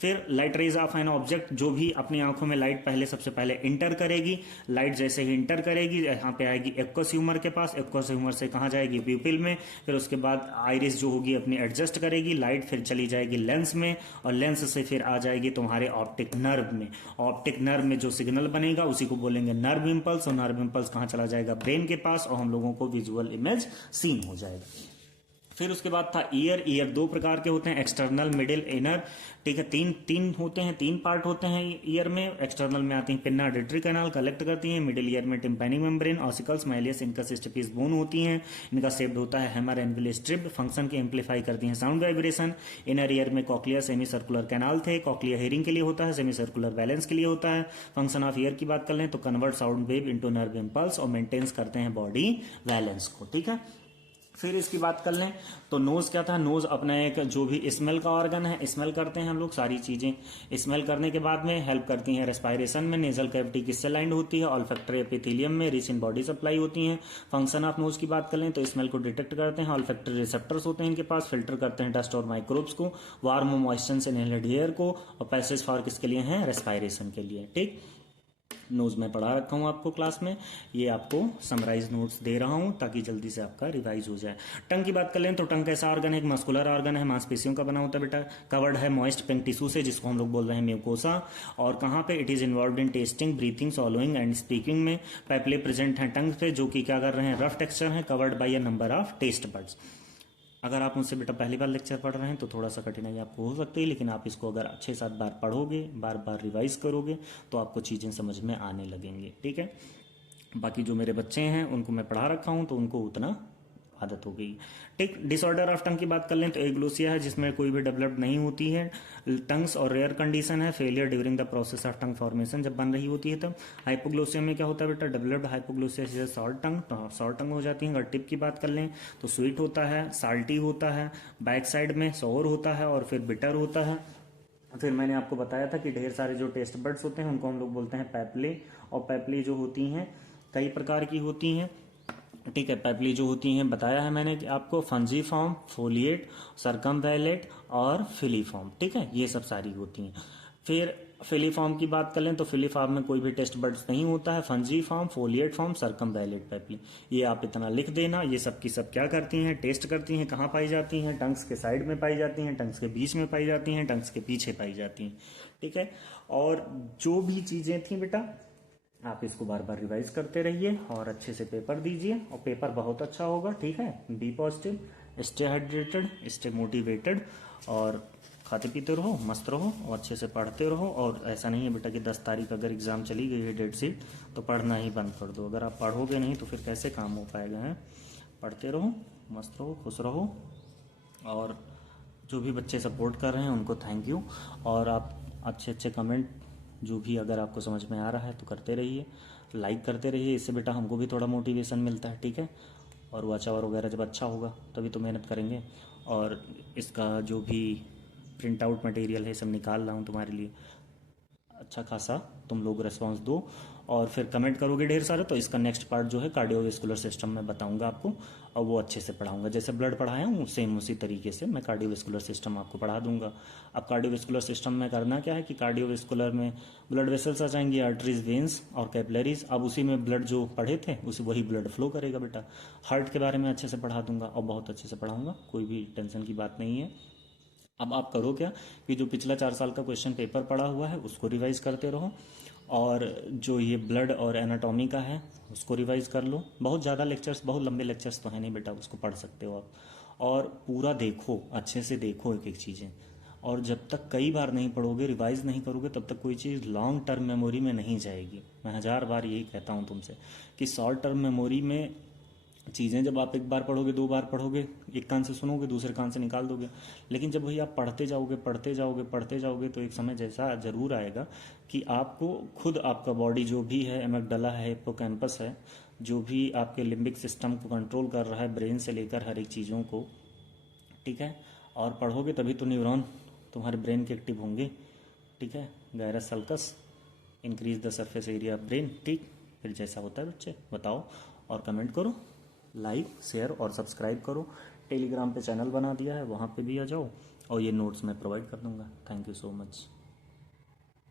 फिर light rays of an object, जो भी अपनी आंखों में लाइट पहले सबसे पहले इंटर करेगी, लाइट जैसे ही इंटर करेगी यहाँ पे आएगी एक्वस ह्यूमर के पास, एक्वस ह्यूमर से कहाँ जाएगी, प्यूपिल में। फिर उसके बाद आइरिस जो होगी अपनी एडजस्ट करेगी लाइट, फिर चली जाएगी लेंस में, और लेंस से फिर आ जाएगी तुम्हारे ऑप्टिक नर्व में। ऑप्टिक नर्व में जो सिग्नल बनेगा उसी को बोलेंगे नर्व इंपल्स, और नर्व इंपल्स कहाँ चला जाएगा, ब्रेन के पास, और हम लोगों को विजुअल इमेज सीन हो जाएगा। फिर उसके बाद था ईयर। ईयर दो प्रकार के होते हैं, एक्सटर्नल, मिडिल, इनर, ठीक है। तीन होते हैं, तीन पार्ट होते हैं ईयर में। एक्सटर्नल में आती हैं पिन्ना, ऑडिटरी कैनाल कलेक्ट करती हैं। मिडिल ईयर में tympanic membrane, ossicles, malleus, incus, stapes bone होती हैं। इनका शेप्ड होता है हैमर एनविल स्ट्रिप, फंक्शन के एम्पलीफाई करती हैं साउंड वाइब्रेशन। इनर ईयर में कॉक्लिया, सेमी सर्कुलर कैनाल थे। कॉक्लिया हेयरिंग के लिए होता है, सेमी सर्कुलर बैलेंस के लिए होता है। फंक्शन ऑफ ईयर की बात कर लें तो convert sound wave into nerve impulse और मेंटेन्स करते हैं बॉडी बैलेंस को, ठीक है। फिर इसकी बात कर लें तो नोज क्या था, नोज अपना एक जो भी स्मेल का ऑर्गन है, स्मेल करते हैं हम लोग सारी चीजें। स्मेल करने के बाद में हेल्प करती हैं रेस्पायरेशन में। नेजल कैविटी किससे लाइंड होती है, ऑल्फैक्टरी एपिथेलियम में, रिच इन बॉडी सप्लाई होती हैं। फंक्शन ऑफ नोज की बात कर लें तो स्मेल को डिटेक्ट करते हैं, ऑल्फैक्टरी रिसेप्टर्स होते हैं इनके पास, फिल्टर करते हैं डस्ट और माइक्रोब्स को, वार्म मॉइस्चर इनहेल्ड एयर को, और पैसेज फॉर किसके लिए हैं, रेस्पायरेशन के लिए, ठीक। नोज में पढ़ा रखा हूं आपको क्लास में, ये आपको समराइज नोट्स दे रहा हूं ताकि जल्दी से आपका रिवाइज हो जाए। टंग की बात कर लें तो टंग कैसा ऑर्गन है, एक मस्कुलर ऑर्गन है, मांसपेशियों का बना होता है बेटा। कवर्ड है मॉइस्ट पिंक टिश्यू से, जिसको हम लोग बोल रहे हैं म्यूकोसा। और कहाँ पे, it is involve in testing, breathing, सॉलोइंग and speaking में। पैपले प्रेजेंट है टंग पे, जो कि क्या कर रहे हैं, रफ टेक्सचर है, covered by a number of taste buds. अगर आप मुझसे बेटा पहली बार लेक्चर पढ़ रहे हैं तो थोड़ा सा कठिनाई आपको हो सकती है, लेकिन आप इसको अगर 6-7 बार पढ़ोगे, बार बार रिवाइज करोगे तो आपको चीज़ें समझ में आने लगेंगी, ठीक है। बाकी जो मेरे बच्चे हैं उनको मैं पढ़ा रखा हूं तो उनको उतना आदत हो गई, ठीक। डिसऑर्डर ऑफ टंग की बात कर लें तो एग्लोसिया है, जिसमें कोई भी डेवलप्ड नहीं होती है टंग्स, और रेयर कंडीशन है failure during the process of tongue formation, जब बन रही होती है तब। हाइपोग्लोसिया में क्या होता है बेटा, डेवलप्ड हाइपोग्लोसिया से शॉर्ट टंग, तो शॉर्ट टंग हो जाती है। अगर टिप की बात कर लें तो स्वीट होता है, साल्टी होता है, बैक साइड में सोर होता है, और फिर बिटर होता है। फिर मैंने आपको बताया था कि ढेर सारे जो टेस्ट बड्स होते हैं उनको हम लोग बोलते हैं पैपले, और पैपले जो होती हैं कई प्रकार की होती हैं, ठीक है। पैपली जो होती हैं बताया है मैंने कि आपको, फंजीफॉर्म, फोलिएट, सरकमवैलेट और फिलीफॉर्म, ठीक है, ये सब सारी होती हैं। फिर फिलीफॉर्म की बात कर लें तो फिलीफॉर्म में कोई भी टेस्ट बड्स नहीं होता है। फंजीफॉर्म, फोलिएट फॉर्म, सरकमवैलेट पैपली, ये आप इतना लिख देना। ये सब की सब क्या करती हैं, टेस्ट करती हैं। कहाँ पाई जाती हैं, टंग्स के साइड में पाई जाती हैं, टंग्स के बीच में पाई जाती हैं, टंग्स के पीछे पाई जाती हैं, ठीक है। और जो भी चीजें थी बेटा आप इसको बार बार रिवाइज करते रहिए और अच्छे से पेपर दीजिए, और पेपर बहुत अच्छा होगा, ठीक है। Be positive, stay hydrated, stay motivated, और खाते पीते रहो, मस्त रहो, और अच्छे से पढ़ते रहो। और ऐसा नहीं है बेटा कि 10 तारीख अगर एग्जाम चली गई है डेट शीट तो पढ़ना ही बंद कर दो। अगर आप पढ़ोगे नहीं तो फिर कैसे काम हो पाएगा, है। पढ़ते रहो, मस्त रहो, खुश रहो, और जो भी बच्चे सपोर्ट कर रहे हैं उनको थैंक यू। और आप अच्छे अच्छे कमेंट जो भी अगर आपको समझ में आ रहा है तो करते रहिए, लाइक करते रहिए, इससे बेटा हमको भी थोड़ा मोटिवेशन मिलता है, ठीक है। और वाचावर वगैरह जब अच्छा होगा तभी तो मेहनत करेंगे। और इसका जो भी प्रिंट आउट मटेरियल है सब निकाल रहा हूँ तुम्हारे लिए, अच्छा खासा तुम लोग रिस्पांस दो और फिर कमेंट करोगे ढेर सारे, तो इसका नेक्स्ट पार्ट जो है कार्डियोवेस्कुलर सिस्टम में बताऊंगा आपको, और वो अच्छे से पढ़ाऊंगा। जैसे ब्लड पढ़ाया हूँ सेम उसी तरीके से मैं कार्डियोवेस्कुलर सिस्टम आपको पढ़ा दूंगा। अब कार्डियोवेस्कुलर सिस्टम में करना क्या है कि कार्डियोवेस्कुलर में ब्लड वेसल्स आ जाएंगी, आर्टरीज, वेन्स और कैपिलरीज। अब उसी में ब्लड जो पढ़े थे उसी वही ब्लड फ्लो करेगा बेटा। हार्ट के बारे में अच्छे से पढ़ा दूंगा और बहुत अच्छे से पढ़ाऊंगा, कोई भी टेंशन की बात नहीं है। अब आप करो क्या कि जो पिछला 4 साल का क्वेश्चन पेपर पड़ा हुआ है उसको रिवाइज करते रहो, और जो ये ब्लड और एनाटॉमी का है उसको रिवाइज कर लो। बहुत ज़्यादा लेक्चर्स, बहुत लंबे लेक्चर्स तो है नहीं बेटा, उसको पढ़ सकते हो आप। और पूरा देखो, अच्छे से देखो एक एक चीज़ें। और जब तक कई बार नहीं पढ़ोगे, रिवाइज नहीं करोगे, तब तक कोई चीज़ लॉन्ग टर्म मेमोरी में नहीं जाएगी। मैं 1000 बार यही कहता हूँ तुमसे कि शॉर्ट टर्म मेमोरी में चीज़ें जब आप एक बार पढ़ोगे, 2 बार पढ़ोगे, एक कान से सुनोगे दूसरे कान से निकाल दोगे। लेकिन जब वही आप पढ़ते जाओगे पढ़ते जाओगे पढ़ते जाओगे तो एक समय जैसा ज़रूर आएगा कि आपको खुद आपका बॉडी जो भी है, एमिगडाला है, हिप्पोकैम्पस है, जो भी आपके लिम्बिक सिस्टम को कंट्रोल कर रहा है, ब्रेन से लेकर हर एक चीज़ों को, ठीक है। और पढ़ोगे तभी तो न्यूरॉन तुम्हारे ब्रेन के एक्टिव होंगे, ठीक है। Gyrus sulcus, increase the surface area of brain, ठीक। फिर जैसा होता है बच्चे बताओ और कमेंट करो, लाइक शेयर और सब्सक्राइब करो। टेलीग्राम पे चैनल बना दिया है, वहाँ पे भी आ जाओ, और ये नोट्स मैं प्रोवाइड कर दूंगा। Thank you so much.